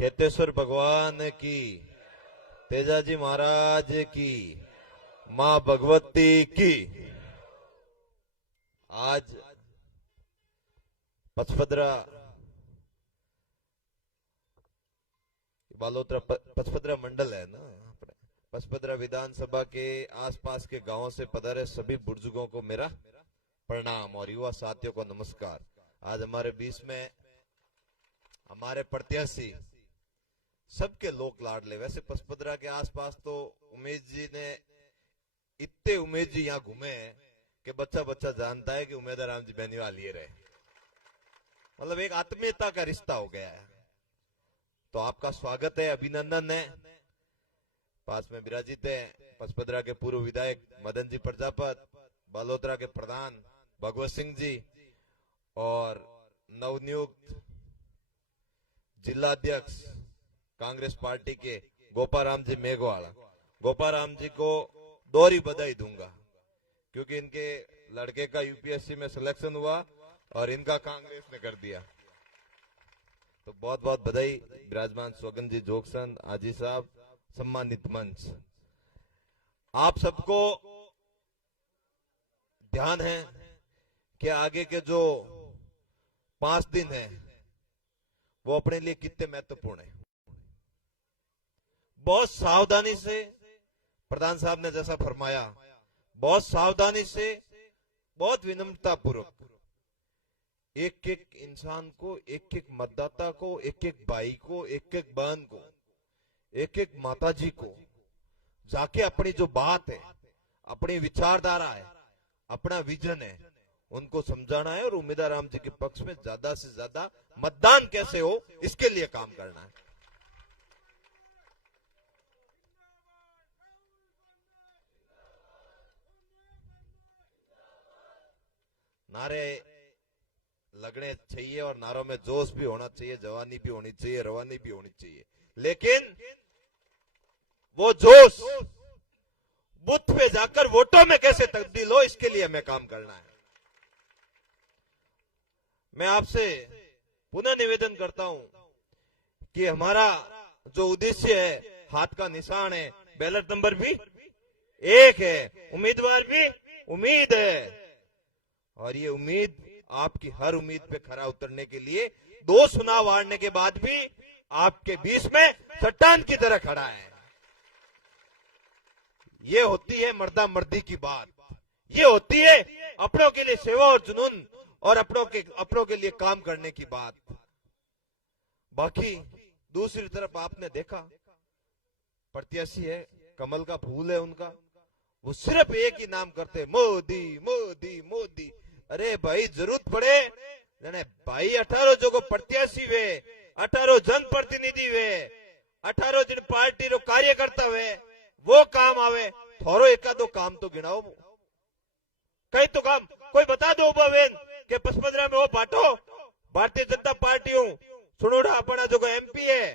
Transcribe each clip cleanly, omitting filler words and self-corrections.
खेतेश्वर भगवान की, तेजाजी महाराज की, मां भगवती की। आज पचपदरा बालोतरा पचपदरा मंडल है ना, पचपदरा विधानसभा के आसपास के गांवों से पधारे सभी बुजुर्गों को मेरा प्रणाम और युवा साथियों को नमस्कार। आज हमारे बीच में हमारे प्रत्याशी सबके लोक लाडले, वैसे पचपदरा के आसपास तो उमेश जी ने इतने उमेश जी यहाँ घूमे हैं कि बच्चा बच्चा जानता है कि उमेदवार राम जी बेनीवाल ये रहे, मतलब एक आत्मीयता का रिश्ता हो गया है। तो आपका स्वागत है, अभिनंदन है। पास में विराजित है पचपदरा के पूर्व विधायक मदन जी प्रजापत, बालोतरा के प्रधान भगवत सिंह जी और नवनियुक्त जिलाध्यक्ष कांग्रेस पार्टी के गोपाराम जी मेघवाल। गोपाराम जी को दोहरी बधाई दूंगा क्योंकि इनके लड़के का यूपीएससी में सिलेक्शन हुआ और इनका कांग्रेस ने कर दिया। तो बहुत बहुत बधाई। विराजमान स्वगन जी जोगसन आजी साहब, सम्मानित मंच, आप सबको ध्यान है कि आगे के जो 5 दिन है वो अपने लिए कितने महत्वपूर्ण है। बहुत सावधानी से, प्रधान साहब ने जैसा फरमाया, बहुत सावधानी से, बहुत विनम्रता पूर्वक एक एक इंसान को, एक एक मतदाता को, एक एक भाई को, एक एक बहन को, एक एक माताजी को जाके अपनी जो बात है, अपनी विचारधारा है, अपना विजन है, उनको समझाना है और उम्मीदवार राम जी के पक्ष में ज्यादा से ज्यादा मतदान कैसे हो इसके लिए काम करना है। नारे लगने चाहिए और नारों में जोश भी होना चाहिए, जवानी भी होनी चाहिए, रवानी भी होनी चाहिए, लेकिन वो जोश बूथ पे जाकर वोटों में कैसे तब्दील हो इसके लिए हमें काम करना है। मैं आपसे पुनः निवेदन करता हूं कि हमारा जो उद्देश्य है, हाथ का निशान है, बैलेट नंबर भी 1 है, उम्मीदवार भी उम्मीद है और ये उम्मीद आपकी हर उम्मीद पे खरा उतरने के लिए 2 चुनाव हारने के बाद भी आपके बीच में चट्टान की तरह खड़ा है। ये होती है मर्दा मर्दी की बात, ये होती है अपनों के लिए सेवा और जुनून और अपनों के लिए काम करने की बात। बाकी दूसरी तरफ आपने देखा प्रत्याशी है, कमल का फूल है उनका, वो सिर्फ एक ही नाम करते, मोदी मोदी मोदी। अरे भाई जरूरत पड़े भाई 18 जो को प्रत्याशी वे, 18 जनप्रतिनिधि वे, 18 जिन पार्टी रो कार्यकर्ता वे, वो काम आवे, थोरो एका दो काम तो गिनाओ, कई तो काम कोई बता दो बेन के पचपदरा में वो बांटो, भारतीय जनता पार्टी हूं सुनोड़ा अपना जो एमपी है,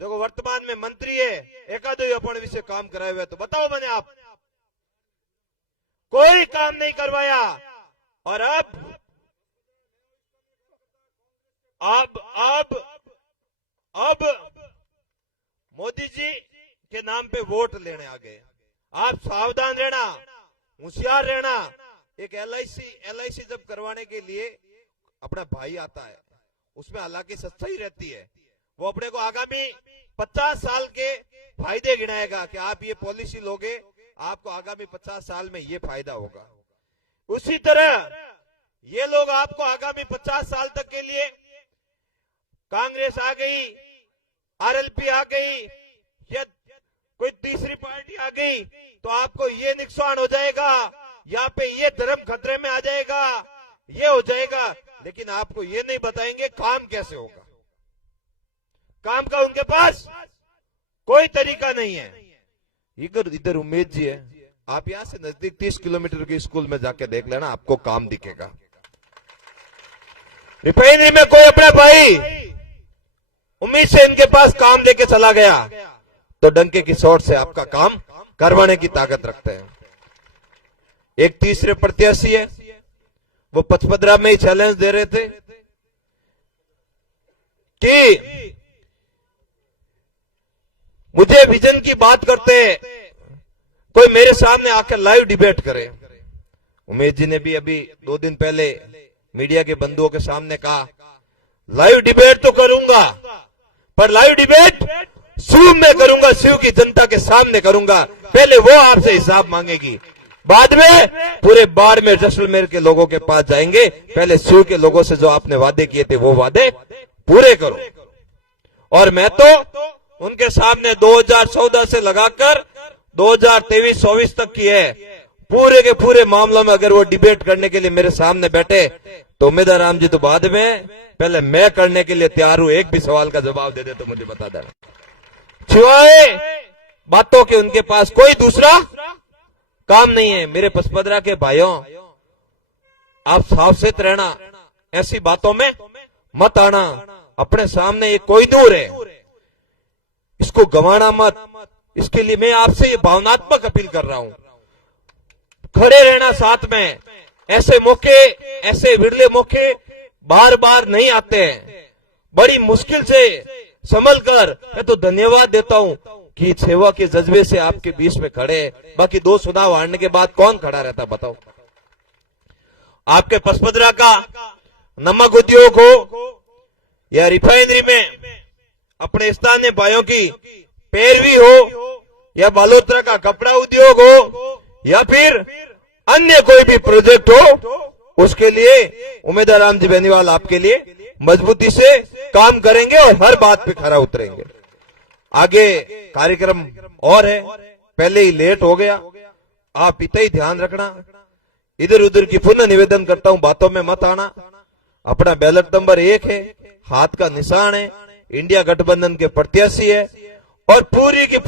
जो वर्तमान में मंत्री है, एका दो अपन विषय काम कराए हुए तो बताओ मैंने, आप कोई काम नहीं करवाया। और अब मोदी जी के नाम पे वोट लेने आ गए। आप सावधान रहना, होशियार रहना। एक एलआईसी जब करवाने के लिए अपना भाई आता है, उसमें हालांकि सच्चाई रहती है, वो अपने को आगामी 50 साल के फायदे गिनाएगा कि आप ये पॉलिसी लोगे, आपको आगामी 50 साल में ये फायदा होगा। उसी तरह ये लोग आपको आगामी 50 साल तक के लिए, कांग्रेस आ गई, आरएलपी आ गई या कोई तीसरी पार्टी आ गई तो आपको ये नुकसान हो जाएगा, यहाँ पे ये धर्म खतरे में आ जाएगा, ये हो जाएगा, लेकिन आपको ये नहीं बताएंगे काम कैसे होगा। काम का उनके पास कोई तरीका नहीं है। इधर उमेश जी है, आप यहां से नजदीक 30 किलोमीटर के स्कूल में जाके देख लेना, आपको काम दिखेगा। रिफाइनरी में कोई अपना भाई उम्मीद से इनके पास काम देके चला गया तो डंके की चोट से आपका काम करवाने की ताकत रखते हैं। एक तीसरे प्रत्याशी है, वो पचपदरा में ही चैलेंज दे रहे थे कि मुझे विजन की बात करते कोई मेरे सामने आकर लाइव डिबेट करे। उमेश जी ने भी अभी 2 दिन पहले मीडिया के बंधुओं के सामने कहा लाइव डिबेट तो करूंगा, पर लाइव डिबेट शिव में करूंगा, शिव की जनता के सामने करूंगा। पहले वो आपसे हिसाब मांगेगी, बाद में पूरे बाड़मेर जैसलमेर के लोगों के पास जाएंगे। पहले शिव के लोगों से जो आपने वादे किए थे वो वादे पूरे करो। और मैं तो उनके सामने 2014 से लगाकर 2023-24 तक की है, पूरे के पूरे मामलों में अगर वो डिबेट करने के लिए मेरे सामने बैठे तो उम्मीदवार राम जी तो बाद में, पहले मैं करने के लिए तैयार हूं। एक भी सवाल का जवाब दे दे तो मुझे बता देना। सिवाय बातों के उनके पास कोई दूसरा काम नहीं है। मेरे पचपदरा के भाइयों, आप सावचेत रहना, ऐसी बातों में मत आना। अपने सामने एक कोई दूर है, इसको गंवाना मत। इसके लिए मैं आपसे ये भावनात्मक अपील कर रहा हूं, खड़े रहना साथ में। ऐसे मौके, ऐसे विरले मौके बार बार नहीं आते हैं। बड़ी मुश्किल से संभल कर मैं तो धन्यवाद देता हूं कि सेवा के जज्बे से आपके बीच में खड़े। बाकी 2 चुनाव हारने के बाद कौन खड़ा रहता बताओ। आपके पचपदरा का नमक उद्योग हो या रिफाइनरी में अपने स्थानीय भाइयों की पैरवी हो, या बालोतरा का कपड़ा उद्योग हो, या फिर अन्य कोई भी प्रोजेक्ट हो, उसके लिए उम्मीदवार राम जी बेनीवाल आपके लिए मजबूती से काम करेंगे और हर बात पे खरा उतरेंगे। आगे कार्यक्रम और है, पहले ही लेट हो गया, आप इतना ही ध्यान रखना। इधर उधर की पुनः निवेदन करता हूं, बातों में मत आना। अपना बैलेट नंबर 1 है, हाथ का निशान है, इंडिया गठबंधन के प्रत्याशी है, और पूरे के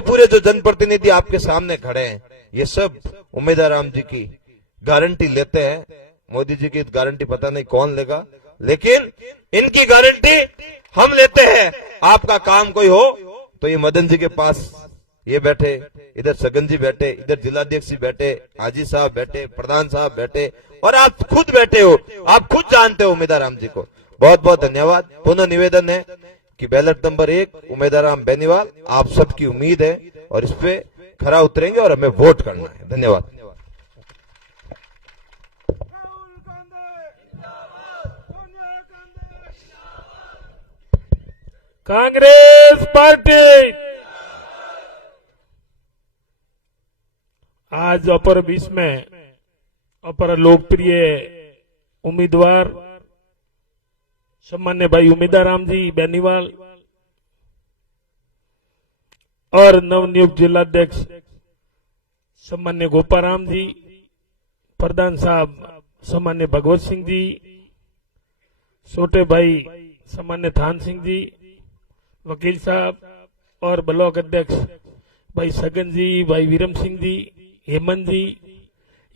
पूरे जो जनप्रतिनिधि आपके सामने खड़े हैं, ये सब उम्मीदवार राम जी की गारंटी लेते हैं। मोदी जी की गारंटी पता नहीं कौन लेगा, लेकिन इनकी गारंटी हम लेते हैं। आपका काम कोई हो तो ये मदन जी के पास ये बैठे, इधर सगन जी बैठे, इधर जिलाध्यक्ष जी बैठे, हाजी साहब बैठे, प्रधान साहब बैठे, और आप खुद बैठे हो, आप खुद जानते हो उम्मीदवार राम जी को। बहुत बहुत धन्यवाद। पुनः निवेदन है कि बैलेट नंबर 1 उम्मीदवार राम बेनीवाल, आप सबकी उम्मीद है और इस पे खरा उतरेंगे और हमें वोट करना है। धन्यवाद। कांग्रेस पार्टी आज अपर 20 में अपर लोकप्रिय उम्मीदवार सम्मान्य भाई उम्मीदवार राम जी बेनीवाल और नवनियुक्त जिलाध्यक्ष सम्मान्य गोपाराम जी, प्रधान साहब सम्मान्य भगवत सिंह जी, छोटे भाई सम्मान्य थान सिंह जी, वकील साहब और ब्लॉक अध्यक्ष भाई सगन जी, भाई वीरम सिंह जी, हेमंत जी,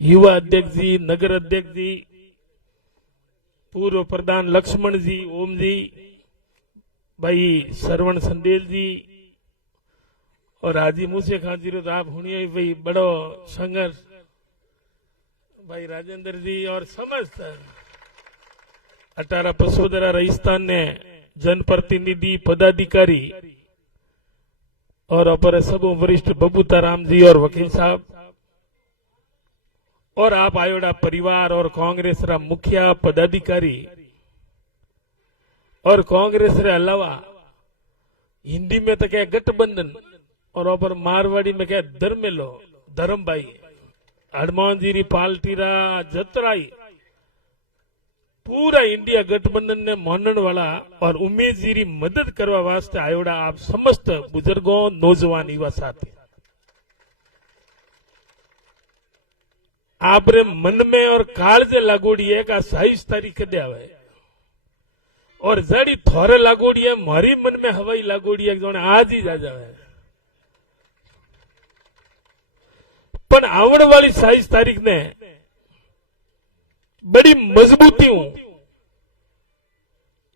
युवा अध्यक्ष जी, नगर अध्यक्ष जी, पूर्व प्रधान लक्ष्मण जी, ओम जी, भाई श्रवण संदेल जी, और हाजी मूसे खान जी तो आप हुई भाई बड़ो संघर्ष भाई राजेंद्र जी, और समस्त 18 पचपदरा राजस्थान ने जनप्रतिनिधि पदाधिकारी और अपर सब वरिष्ठ बबूता राम जी और वकील साहब, और आप आयोडा परिवार और कांग्रेस रा मुखिया पदाधिकारी, और कांग्रेस रे अलावा हिंदी में तो क्या गठबंधन, और अपर मारवाड़ी में क्या धर्मेलो धर्म भाई हनुमान जी री पार्टी रा जतराई पूरा इंडिया गठबंधन ने मानने वाला और उमेश जी री मदद करवा वास्ते आयोडा आप समस्त बुजुर्गों, नौजवान, युवा साथी, आपरे मन में और काळजे लागोड़ी है का 27 तारीख दे आवे, और जड़ी थोरे लागोड़ी है मारी मन में हवाई लागोड़ी है जोने आज ही जा जावे, पण आवड़ वाली 27 तारीख ने बड़ी मजबूती हूं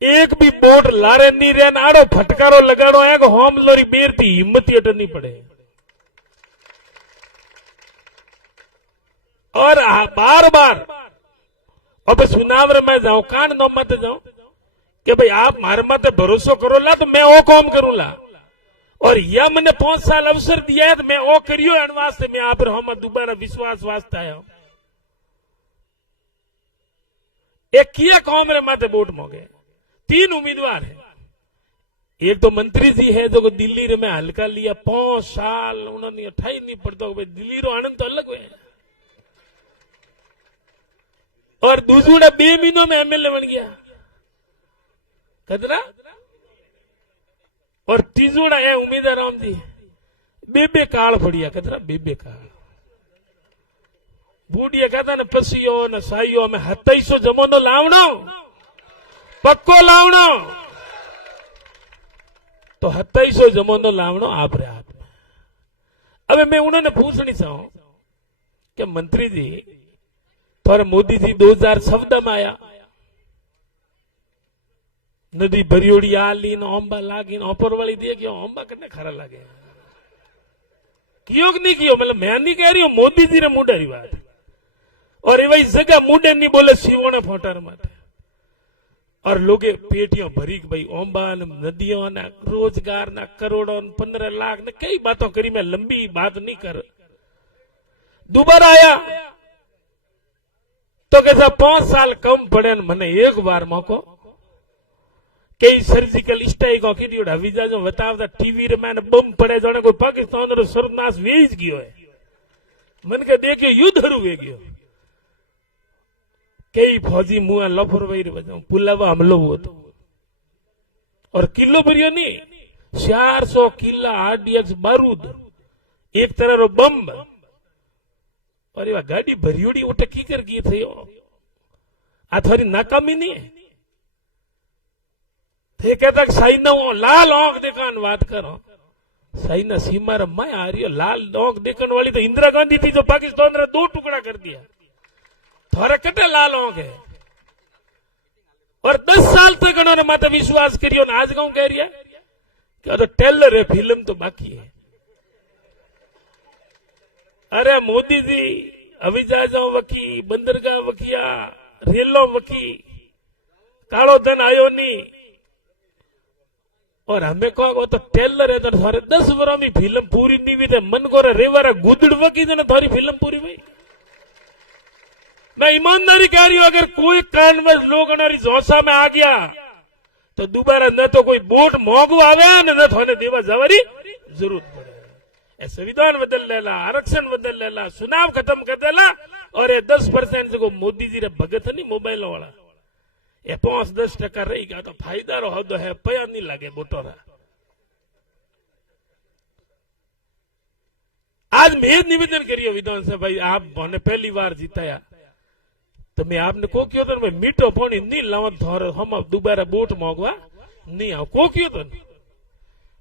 एक भी बोट लारे नहीं रहे, आड़ो फटकारो लगाड़ो है कि होम लोरी बेर थी हिम्मत अटनी पड़े, और बार बार अब चुनाव में मैं जाऊं कान नो मत जाऊं कि भाई आप मारे मत भरोसा करो ला तो मैं वो काम करूं ला, और यह मैंने 5 साल अवसर दिया है तो मैं ओ करियो एन वास्ते मैं आप हम दोबारा विश्वास वास्ते आया एक किया कौम रे माते वोट मांगे 3 उम्मीदवार है। एक तो मंत्री जी है जो दिल्ली रे में हल्का लिया 5 साल उन्होंने 28 नहीं पड़ता भाई दिल्ली रो आनंद तो अलग हुए और दूसरा 2 महीनों में एमएलए बन गया कतरा और तीसरा है उम्मीदवार राम जी बेबे काल फड़िया कतरा बेबे काल बूढ़िया कहता न पसियो न साइयो में 2700 जमानो लावणो पक्को लावणो तो 2700 जमानो लावणो आप रे हाथ में। अब मैं उन्होंने पूछनी चाहूं कि मंत्री जी थोड़े मोदी जी 2014 में आया नदी भरियोड़ी आली न ओंबा लागी न ऊपर वाली दिए क्यों ओंबा करने खरा लगे क्यों नहीं कियो मतलब मैं नहीं कह रही हूं मोदी जी ने मुंडा री बात और ये वही जगह मुंडे नहीं बोले सीवोने फोटर मत और लोगे पेटियों भरी भाई ओंबा नदियों न रोजगार न करोड़ों 15 लाख न कई बातों करी मैं लंबी बात नहीं कर दोबारा आया तो कैसा 5 साल कम पड़े मने एक बार मौको कई सर्जिकल स्ट्राइक की दी हवीजा जो बतावता टीवी रे मैंने बम पड़े जाने कोई पाकिस्तान रो सर्वनाश वेज गयो है मन के देखियो युद्ध रू वे गयो कई फौजी मुआ लफर वही रे बजाओ पुलावा हमलो हुआ तो और किलो भरियो नहीं 400 किला आरडीएक्स बारूद एक तरह रो बम और ये गाड़ी भरियोड़ी उठे की कर गई थे आ थारी नाकामी नहीं है थे कहता साइना लाल आंख देखन बात करो साइना सीमा रे मैं आ रही है लाल आंख देखने वाली तो इंदिरा गांधी थी जो पाकिस्तान रे 2 टुकड़ा कर दिया थोड़ा कटे लाल आंख है और 10 साल तक उन्होंने माता विश्वास करियो आज गांव कह रही है कि तो टेलर है फिल्म तो बाकी है। अरे मोदी जी अभी जा जाओ वकी बंदरगाह वकिया रेलो वकी कालो धन आयो नहीं और हमें कहो तो टेलर है तो थारे 10 वर्ष में फिल्म पूरी नहीं हुई थे मन को रेवारा गुदड़ वकी ने थारी फिल्म पूरी हुई मैं ईमानदारी कह रही हूं अगर कोई कारणवश लोग हमारी जोशा में आ गया तो दोबारा न तो कोई वोट मोगू आवे न थोने देवा जवारी जरूरत पड़े संविधान बदल लेला आरक्षण बदल लेला चुनाव खत्म कर देला और ये 10% से को मोदी जी रे भगत नहीं मोबाइल वाला ये 5-10% रही गया तो फायदा रो तो है पया नहीं लगे बोटोरा। आज मैं निवेदन करियो विधानसभा भाई आप ने पहली बार जीताया तो मैं आपने को क्यों तो मैं मीठो पानी नहीं लाव थोर हम दोबारा वोट मांगवा नहीं आओ को क्यों तो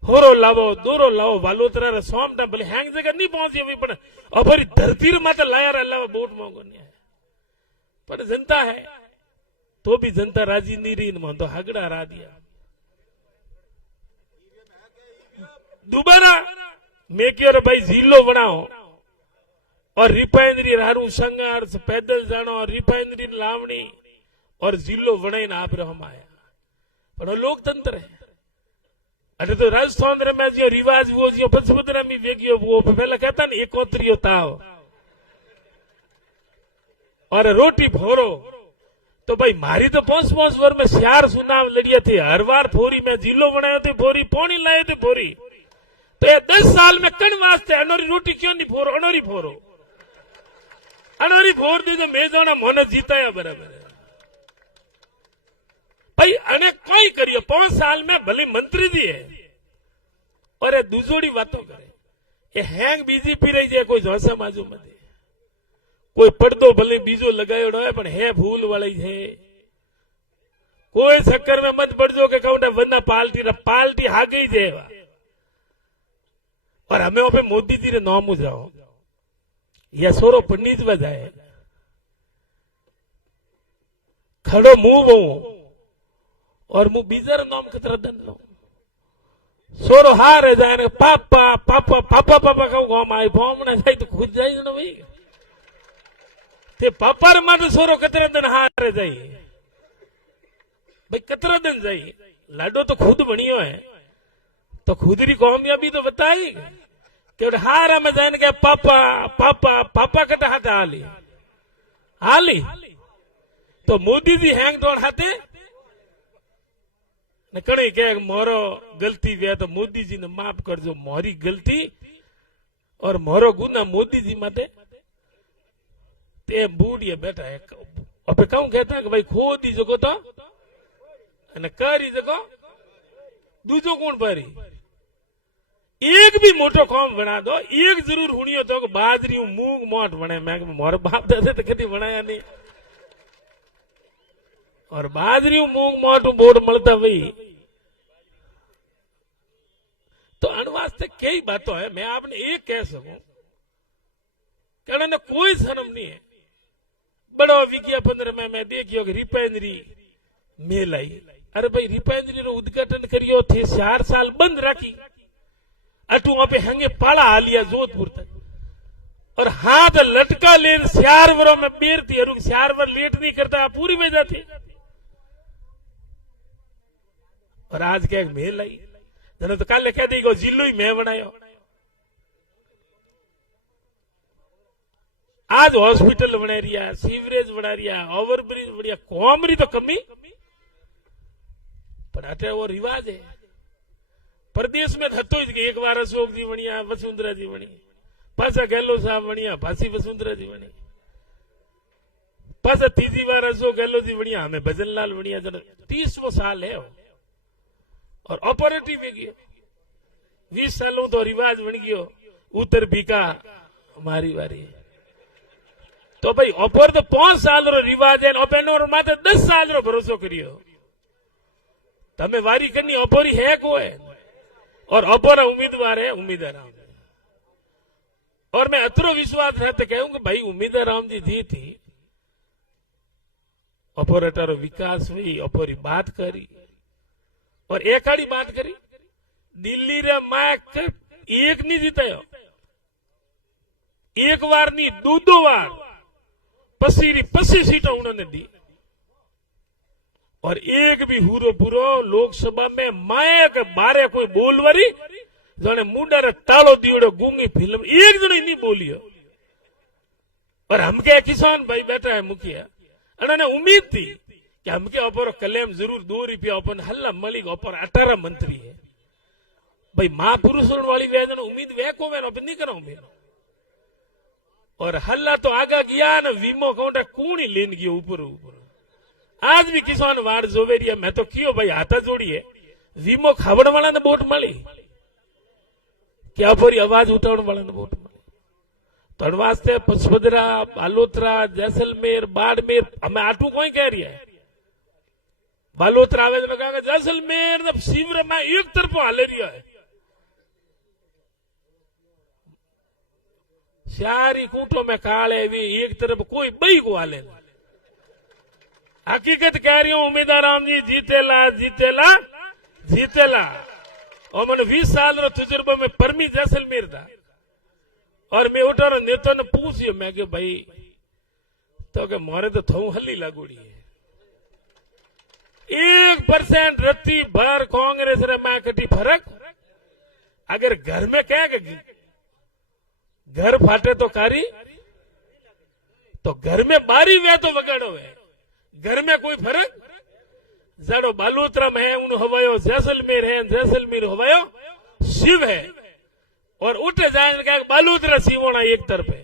होरो लावो दोरो लावो वालोतरा रे सोमटा भले हैंग जगह नहीं पहुंची अभी पण अबरी धरती रे माते लाया रे लावा वोट मांगो नहीं है पर जनता है तो भी जनता राजी नहीं रही मन तो हगड़ा रा दिया दोबारा मैं क्यों भाई जिलो बनाओ और रिफाइनरी रारू संघर्ष पैदल जानो और रिफाइनरी लावनी और जिलो बनाई आप हम आया पर लोकतंत्र है अरे तो राजस्थान रे में जो रिवाज वो जो पंचमदरा में वेगियो वो पहले कहता ना एकोत्रियो ताव और रोटी फोरो तो भाई मारी तो 5-5 वर्ष में 4 चुनाव लड़िए थे हर बार फोरी में जिलो बनाए थे फोरी पौनी लाए थे फोरी तो ये 10 साल में कण वास्ते अनोरी रोटी क्यों नहीं फोरो अनोरी फोरो अनोरी फोर दे तो मैं जाना मोने जीताया बराबर भाई अने कोई करियो 5 साल में भले मंत्री जी है और ये दूसरी बातों करे ये हैंग बीजेपी रही जाए कोई जोसा माजू मत कोई पर्दो भले बीजो लगायो है पर है फूल वाली है कोई चक्कर में मत पड़ जो के कहूं वरना पार्टी आ गई जे और हमें वहां पे मोदी जी ने नाम जाओ या सोरो पंडित बजाए खड़ो मुंह वो और मुंह बीजर नाम खतरा दन लो सोरो हार जाए पापा पापा पापा पापा कहूं गांव में आई फॉर्म ना जाए तो खुद जाए ना भाई ते पापर मां सोरो कतरे दिन हार जाई भाई कतरा दिन जाई लाडो तो खुद बनियो है तो खुदरी कामयाबी तो बताई कि हार में जाने के पापा पापा पापा कटा हाथे हाली तो मोदी जी हैंग दोन हाथे ने कणी के मोरो गलती वे तो मोदी जी ने माफ करजो मोरी गलती और मोरो गुना मोदी जी माते ते बूढ़िया बैठा है अब कहूं कहता है कि भाई खोदी जगो तो અને કરી જગો दूजो कौन भरी एक भी मोटो काम बना दो एक जरूर हुनियो तो कि बाजरी मूंग मोट बने मैं मोर बाप दादा तो कभी बनाया नहीं और बाजरी मूंग मोट बोर्ड मिलता भाई तो अनवास्ते कई बातों है मैं आपने एक कह सकूं कहना कोई शर्म नहीं है बड़ो विज्ञापन में मैं देखियो कि रिफाइनरी मेल आई अरे भाई रिफाइनरी रो उद्घाटन करियो थे 4 साल बंद रखी अटू वहां पे हंगे पाला हालिया जोधपुर तक और हाथ लटका लेन 4 वरों में पेर थी और 4 वर लेट नहीं करता पूरी में जाती और आज क्या मेल आई जने तो कल कह दी जिलो ही मैं बनायो आज हॉस्पिटल बना रिया सीवरेज बना रिया ओवरब्रिज बढ़िया कॉमरी तो कमी पर अटे वो रिवाज है प्रदेश में थतो ही एक बार अशोक जी बनिया वसुंधरा जी बनी पासा गहलोत साहब बनिया भासी वसुंधरा जी बनी पासा तीसरी बार अशोक गहलोत जी बनिया हमें भजन लाल बनिया जन 30वां साल है और ऑपरेटिव में गयो 20 सालों तो रिवाज बन गयो उत्तर बीका हमारी बारी तो भाई ऑपर तो 5 साल रो रिवाज है ओपेन और मात्र 10 साल रो भरोसो करियो तमे वारी करनी ऑपरी है को है और ऑपर उम्मीदवार है उम्मीदवार और मैं अतरो विश्वास रहते कहूं कि भाई उम्मीदवार राम जी दी थी ऑपरेटर विकास हुई ऑपरी बात करी और एक आड़ी बात करी दिल्ली रे मैक एक नहीं जीतायो एक बार नहीं दो बार पसी सीटा उन्होंने दी और एक भी हुरो पूरो लोकसभा में माए के बारे कोई बोलवरी जने मुंडा रे तालो दीड़ो गूंगी फिल्म एक जने नहीं बोलियो और हमके किसान भाई बैठा है मुखिया उन्होंने उम्मीद थी कि हमके ऊपर कलेम जरूर 2 रुपया अपन हल्ला मली ऊपर 18 मंत्री है भाई महापुरुषों वाली वेदन उम्मीद वे को मैं नहीं करो मेरा और हल्ला तो आगा गया ना वीमो काउंटर कौन ही लेन गया ऊपर ऊपर आज भी किसान वार्ड जोवेरिया मैं तो क्यों भाई हाथा जोड़िए वीमो खावड़ वाला ने वोट मળી क्या पूरी आवाज उठावण वाला ने वोट मળી तो वास्ते पचपदरा बालोतरा जैसलमेर बाड़मेर हमें आटू कोई कह रही है बालोतरा आवे तो कहा जैसलमेर शिविर में एक तरफ हाले रही है सारी कूटों में काले भी एक तरफ कोई बई को हाले हकीकत कह रही हूं उम्मीदवार राम जी जीतेला जीतेला जीतेला और मैंने 20 साल रो तजुर्बा में परमी जैसलमेर था और मैं उठा नेता ने पूछियो मैं कि भाई तो के मोरे तो थू हली लागूड़ी है 1% रत्ती भर कांग्रेस रे मैं कटी फर्क अगर घर में क्या घर फाटे तो कारी तो घर में बारी वे तो वगाड़ो है घर में कोई फर्क जड़ो बालोतरा में है उन हवायो जैसलमेर है जैसलमेर हवायो शिव है और उठे जाए क्या बालोतरा सीवोना एक तरफ है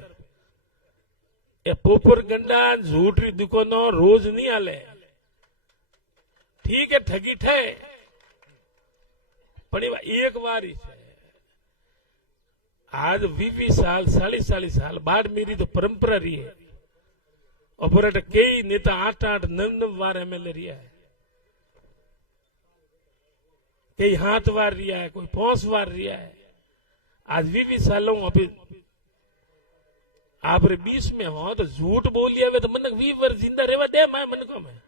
ये पोपर गंडा झूठी दुकानों रोज नहीं आले ठीक है ठगी ठे पर एक बार ही आज 20 साल 40 साल बाढ़ मेरी तो परंपरा रही है ऑपरेटर कई नेता 8 9 बार एमएलए रिया है कई हाथ बार रिया है कोई 5 बार रिया है आज 20 सालों अभी आप 20 में हो तो झूठ बोलिए वे तो मन 20 वर्ष जिंदा रेवा दे मैं मन को मैं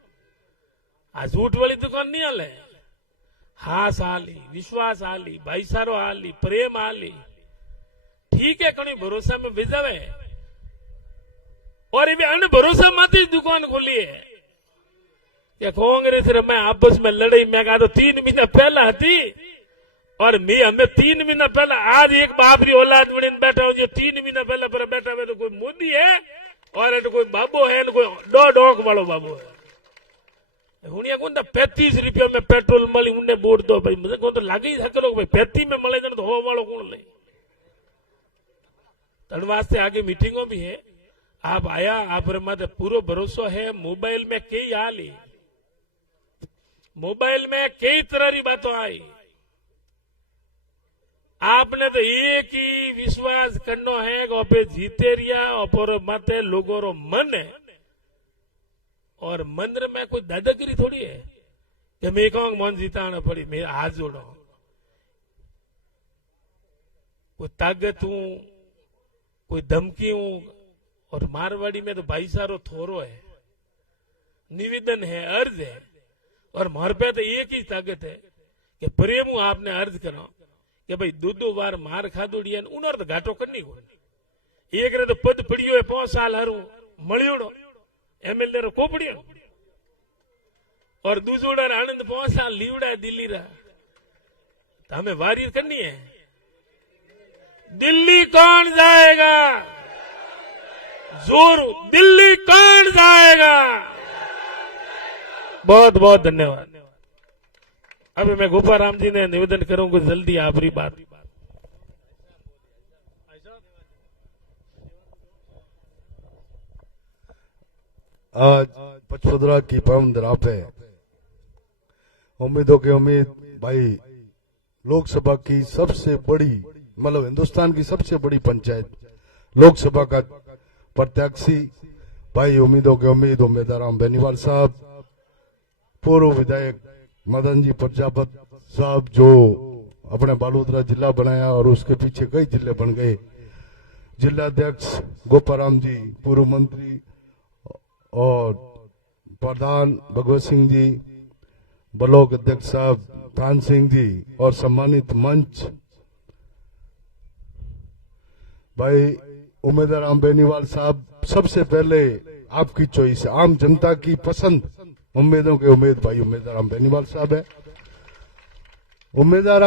आज झूठ वाली दुकान नहीं आले हास आली विश्वास आली भाईचारो आली प्रेम आली ठीक है कहीं भरोसा में भेजावे और ये अन भरोसा मत दुकान खोली है कि कांग्रेस रे मैं आपस में लड़ाई मैं कहा तो 3 महीना पहला थी और मैं हमें 3 महीना पहले आज एक बाबरी औलाद बड़ी बैठा हो जो 3 महीना पहले पर बैठा हुआ तो कोई मोदी है और तो कोई बाबू है कोई डोक वालो बाबू है हुनिया को 35 रुपया में पेट्रोल मिली उन्हें वोट दो भाई मुझे को तो लगे ही सके लोग भाई 35 में मिले तो हो वालों कौन ले तड़ वास्ते आगे मीटिंगों भी है आप आया आप माते पूरा भरोसा है मोबाइल में कई हाल है मोबाइल में कई तरह की बातों आई आपने तो एक ही विश्वास करना है कि आप जीते रिया और माते लोगों रो मन है और मंदिर में कोई दादागिरी थोड़ी है कि मैं कहूँ मन जीताना पड़ी मैं हाथ जोड़ो कोई ताकत हूं कोई धमकी हूं और मारवाड़ी में तो भाईचारो थोरो है निवेदन है अर्ज है और मार पे तो एक ही ताकत है कि प्रेम हूं आपने अर्ज करो कि भाई दो बार मार खादो डिया उन्होंने तो घाटो करनी को एक ने तो पद पड़ियो है 5 साल हरू मळियोड़ो एमएलए रो को पड़ियो और दूसरा आनंद 5 साल लीवड़ा है दिल्ली रा तो हमें वारी करनी है दिल्ली कौन जाएगा जोर दिल्ली कौन जाएगा बहुत बहुत धन्यवाद अभी मैं गोपाराम जी ने निवेदन करूंगा जल्दी आखिरी बात आज पचपदरा की पावन धरा पे उम्मीदों के उम्मीद भाई लोकसभा की सबसे बड़ी मतलब हिंदुस्तान की सबसे बड़ी पंचायत लोकसभा का प्रत्याशी भाई उम्मीदों के उम्मीद उम्मीदवार बेनीवाल साहब पूर्व विधायक मदन जी प्रजापत साहब जो अपने बालोतरा जिला बनाया और उसके पीछे कई जिले बन गए जिलाध्यक्ष गोपाराम जी पूर्व मंत्री और प्रधान भगवत सिंह जी ब्लॉक अध्यक्ष साहब थान सिंह जी और सम्मानित मंच भाई उम्मीदवार बेनीवाल साहब सबसे पहले आपकी चॉइस आम जनता की पसंद उम्मीदों के उम्मीद भाई उम्मीदवार बेनीवाल साहब है उम्मीदवार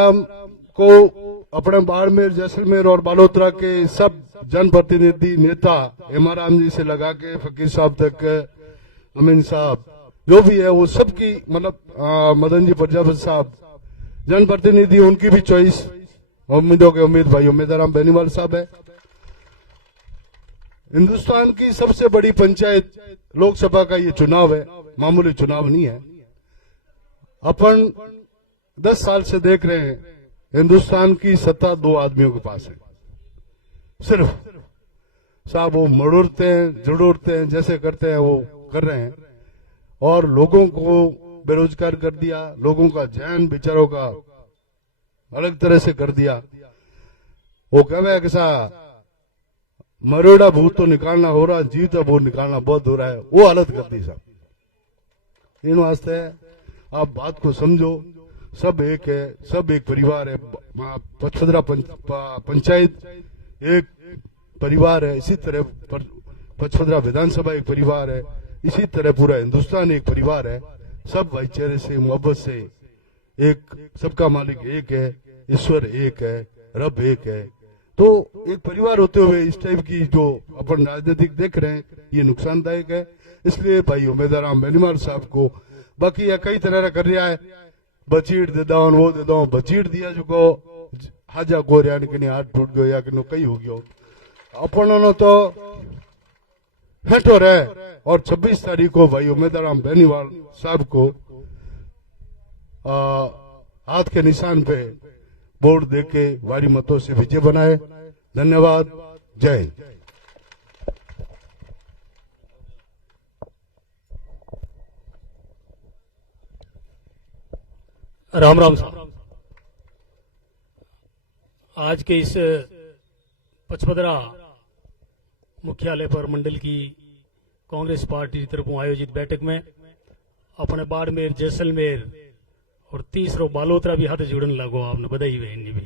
को अपने बाड़मेर जैसलमेर और बालोतरा के सब जनप्रतिनिधि नेता हेमाराम जी से लगा के फकीर साहब तक अमीन साहब जो भी है वो सबकी मतलब मदन जी प्रजापत साहब जनप्रतिनिधि उनकी भी चॉइस उम्मीदों के उम्मीद भाई उम्मीदवार बेनीवाल साहब है हिंदुस्तान की सबसे बड़ी पंचायत लोकसभा का ये चुनाव है मामूली चुनाव नहीं है अपन 10 साल से देख रहे हैं हिंदुस्तान की सत्ता 2 आदमियों के पास है सिर्फ साहब वो मड़ोड़ते हैं जुड़ोड़ते हैं जैसे करते हैं वो कर रहे हैं और लोगों को बेरोजगार कर दिया लोगों का जैन बेचारों का अलग तरह से कर दिया वो कहे कि सा मरोड़ा भूत तो निकालना हो रहा जीवता भूत निकालना बहुत हो रहा है वो हालत कर दी साहब इन वास्ते आप बात को समझो सब एक है सब एक परिवार है पचपदरा पंचायत एक परिवार है इसी तरह पचपदरा विधानसभा एक परिवार है इसी तरह पूरा हिंदुस्तान एक परिवार है सब भाईचारे से मोहब्बत से एक सबका मालिक एक है ईश्वर एक है रब एक है तो एक परिवार होते हुए इस टाइप की जो अपन राजनीतिक देख रहे हैं ये नुकसानदायक है इसलिए भाई उम्मीदवार बेनीवाल साहब को बाकी यह कई तरह कर रहा है बचीट दे दो वो दे दो बचीट दिया जो को हाजा को रहा कि हाथ टूट गयो या कि कई हो गयो अपन तो हेठो रहे और 26 तारीख को भाई उम्मीदवार बेनीवाल साहब को हाथ के निशान पे वोट देके भारी मतों से विजय बनाए धन्यवाद जय हिंद राम राम साहब आज के इस पचपदरा मुख्यालय पर मंडल की कांग्रेस पार्टी की तरफ आयोजित बैठक में अपने बाड़मेर जैसलमेर और तीसरो बालोतरा भी हाथ जोड़ने लगो आपने बधाई हुई इन्हीं भी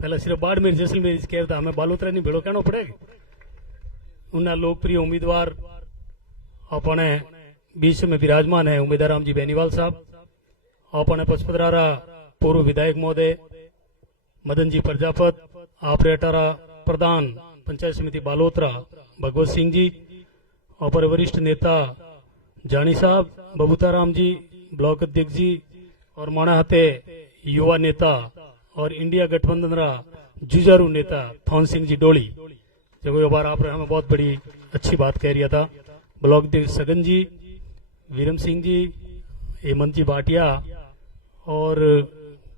पहला सिर्फ बाड़मेर जैसलमेर इस कहता हमें बालोतरा नहीं भेड़ो कहना पड़ेगा उन्ना लोकप्रिय उम्मीदवार अपने बीच में विराजमान है उम्मीदवार राम जी बेनीवाल साहब अपने पचपदरा पूर्व विधायक महोदय मदन जी प्रजापत, ऑपरेटर प्रधान पंचायत समिति बालोतरा भगवत सिंह जी, और वरिष्ठ नेता जानी साहब, बबूताराम जी, ब्लॉक अध्यक्ष जी, और माणाहते युवा नेता और इंडिया गठबंधन रा जुझारू नेता थौन सिंह जी डोली, जो ये बार आप हमें बहुत बड़ी अच्छी बात कह रहा था। ब्लॉक अध्यक्ष सगन जी, वीरम सिंह जी, हेमंत जी भाटिया, और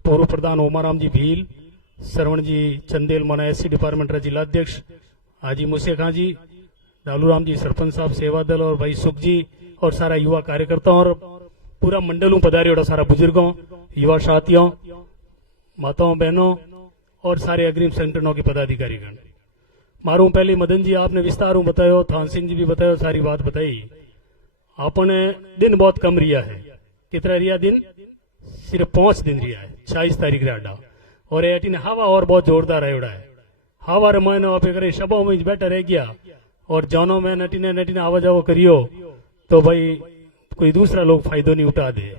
पूर्व प्रधान ओमाराम जी भील, श्रवण जी चंदेल मना एससी डिपार्टमेंट का जिला अध्यक्ष, हाजी मुसे खां जी, डालूराम जी सरपंच साहब सेवा दल, और भाई सुख जी, और सारा युवा कार्यकर्ताओं और पूरा मंडलों पधारियों, सारा बुजुर्गों, युवा साथियों, माताओं बहनों, और सारे अग्रिम संगठनों के पदाधिकारीगण। मारू पहले मदन जी आपने विस्तार बतायो, थान सिंह जी भी बतायो, सारी बात बताई। आपने दिन बहुत कम रिया है, कितना रिया दिन? सिर्फ 5 दिन रिया है, 26 तारीख रे आडा, और एटीन हवा और बहुत जोरदार है। हवा रे मैंने आप करे शबों में बैठा रह गया, और जानों में नटीने नटीने आवा जाओ करियो तो भाई कोई दूसरा लोग फायदो नहीं उठा दे।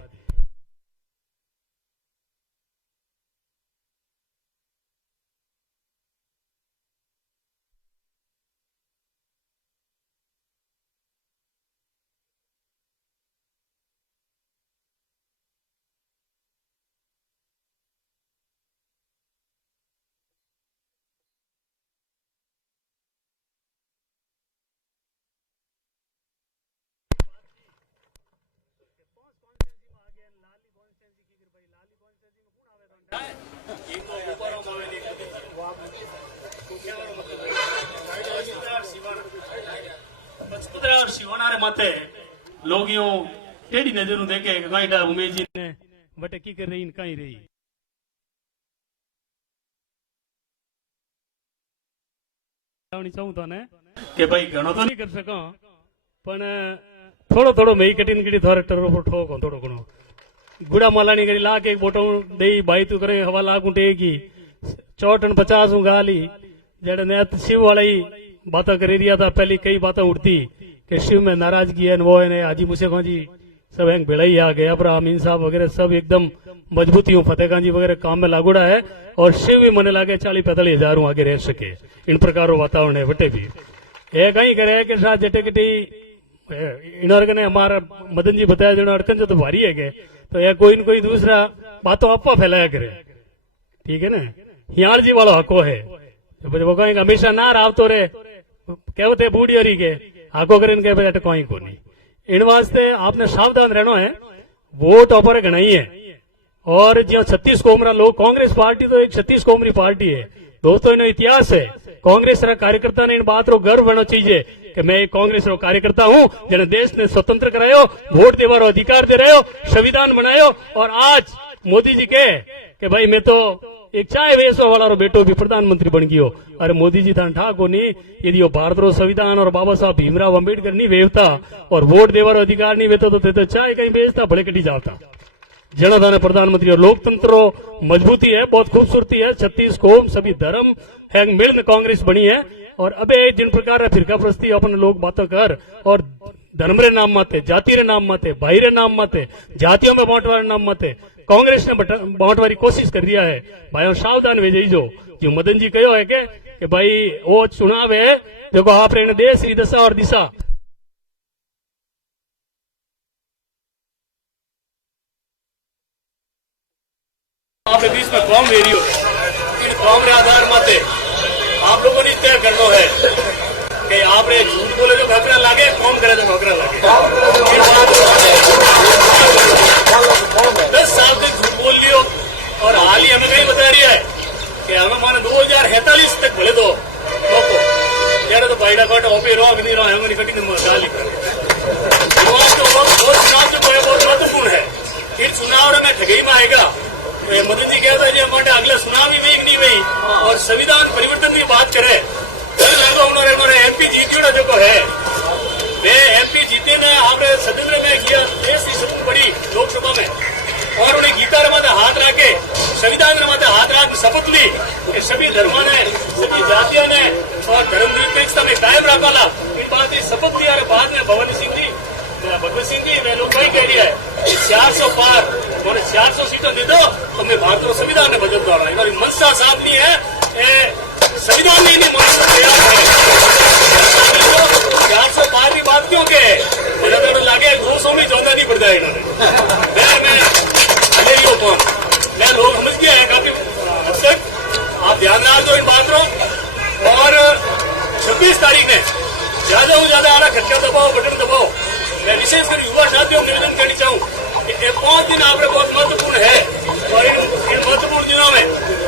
और शिवाना माते लोग यूं टेढ़ी नजरों देखे कहीं डा उमेश जी ने बटे की कर रही कहीं रही चाहूं तो ने के भाई घणो तो नहीं कर सको पण थोड़ो थोड़ो मई कटिन कटी थोड़े टरो ठोक थोड़ो घणो गुड़ा मालानी करी लाख एक बोटो दे भाई तू करे हवा लाख उठेगी 54 गाली जड़ ने शिव वाली बातें कर रिया था। पहली कई बातें उठती कि शिव में नाराजगी है, वो है हाजी मुसे खां जी सब हैंग भिड़ाई आ गए, अपरा अमीन साहब वगैरह सब एकदम मजबूती हूँ, फतेह खां जी वगैरह काम में लागूड़ा है, और शिव भी मने लागे 40-45 हजार आगे रह सके। इन प्रकार वातावरण है बटे भी ये कहीं करे कि साथ जटे कटी इन हमारा मदन जी बताया जो अड़कन जो तो भारी है के तो यह कोई न कोई दूसरा बातों अफवाह फैलाया करे, ठीक है ना। हियार जी वाला हको है वो कहेंगे हमेशा ना राव तो रे कहते बूढ़ी हरी के हाको करे इनके बेटे कोई को नहीं। इन वास्ते आपने सावधान रहना है, वोट ऑफर घनाई है, और जो 36 कोमरा लोग कांग्रेस पार्टी तो एक 36 कोमरी पार्टी है दोस्तों, इन इतिहास है कांग्रेस रा कार्यकर्ता ने इन बात रो गर्व होना चाहिए कि मैं एक कांग्रेस रो कार्यकर्ता हूँ जिन्हें देश ने स्वतंत्र करायो, वोट देवारो अधिकार दे रहे हो, संविधान बनायो, और आज मोदी जी के कि भाई मैं तो एक चाय वेसो वाला रो बेटो भी प्रधानमंत्री बन गयो। अरे मोदी जी था ठा को नहीं, यदि वो भारत रो संविधान और बाबा साहब भीमराव अम्बेडकर नहीं वेवता और वोट देवारो अधिकार नहीं वेतो तो चाय कहीं बेचता भले कटी जाता। जनाधान प्रधानमंत्री और लोकतंत्र मजबूती है, बहुत खूबसूरती है, 36 कौम सभी धर्म है मिलकर कांग्रेस बनी है। और अबे जिन प्रकार फिरका प्रस्ती अपने लोग बातें कर और धर्म रे नाम माते, जाति रे नाम माते, भाई रे नाम माते, जातियों में बांटवा रे नाम माते कांग्रेस ने बांटवारी कोशिश कर दिया है। भाई सावधान वे जो मदन जी कहो है कि भाई वो चुनाव है देखो आप रे देश री दशा और दिशा आपके बीच में कौम वेरियो इन कौम रे आधार माते आप लोगों ने तय करना है कि आप रे झूठ बोले जो घबरा लागे, कौम करे जो घबरा लागे। 10 साल तक झूठ बोल लियो, और हाल ही हमें नहीं बता रही है कि हमें माने 2048 तक भले दो जरा तो बाइडा काट ओपी रो नहीं रो हमें कटिंग डाल लिखा चुनाव जो है बहुत महत्वपूर्ण है। फिर चुनाव में ठगई में आएगा मदन जी कहता है अगले चुनाव में नहीं हुई और संविधान परिवर्तन की बात करे उन्होंने एमपी जीतियों जो है वे एमपी जीते ने आपने सदन में किया देश की शपथ पड़ी लोकसभा में, और उन्हें गीता रमाते हाथ रखे संविधान रमाते हाथ रख शपथ ली कि सभी धर्मों ने सभी जातियों ने और धर्मनिरपेक्षता में कायम रखा। इन बात की शपथ ली और बाद में भगवत सिंह जी वे लोग वही कह रही है 400 पार 400 सीटों दे दो तो मैं भारत संविधान ने बदल दो इन्होंने मनसा साफ नहीं है संविधान ने नहीं चार सौ बार की बात क्यों के लागे 200 में 14 नहीं बढ़ता इन्होंने मैं लोग समझ गया है काफी हद तक आप ध्यान रहा दो इन बातों और 26 तारीख में ज्यादा से ज्यादा आना खटका दबाओ बटन दबाओ। मैं विशेषकर युवा साथियों को निवेदन करनी चाहूँ कि ये 5 दिन आप बहुत महत्वपूर्ण है और इन महत्वपूर्ण दिनों में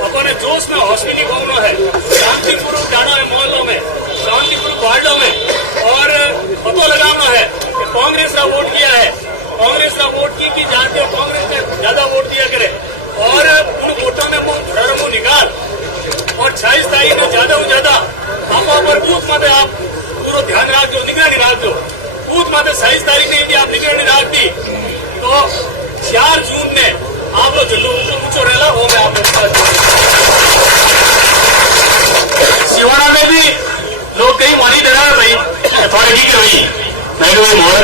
अपने जोश में हौसले भवनों है शांतिपूर्वक जाना है मोहल्लों में शांतिपूर्वक वार्डों में और पता लगाना है कि कांग्रेस का वोट किया है कांग्रेस का वोट की जाती है कांग्रेस ने ज्यादा वोट दिया करे और उन वोटों में मुंह निकाल और 26 तारीख में ज्यादा से ज्यादा आप पर बूथ मत आप पूरा ध्यान रख दो निगरानी रख दो बूथ मत 27 तारीख ने यदि आप निगरानी रख दी तो 4 जून ने आप लोग जुलूस ऊंचो रहेला वो मैं आपको सिवाना में भी लोग कई मानी दे रहा भाई थोड़ी ठीक है भाई मैं कोई मोड़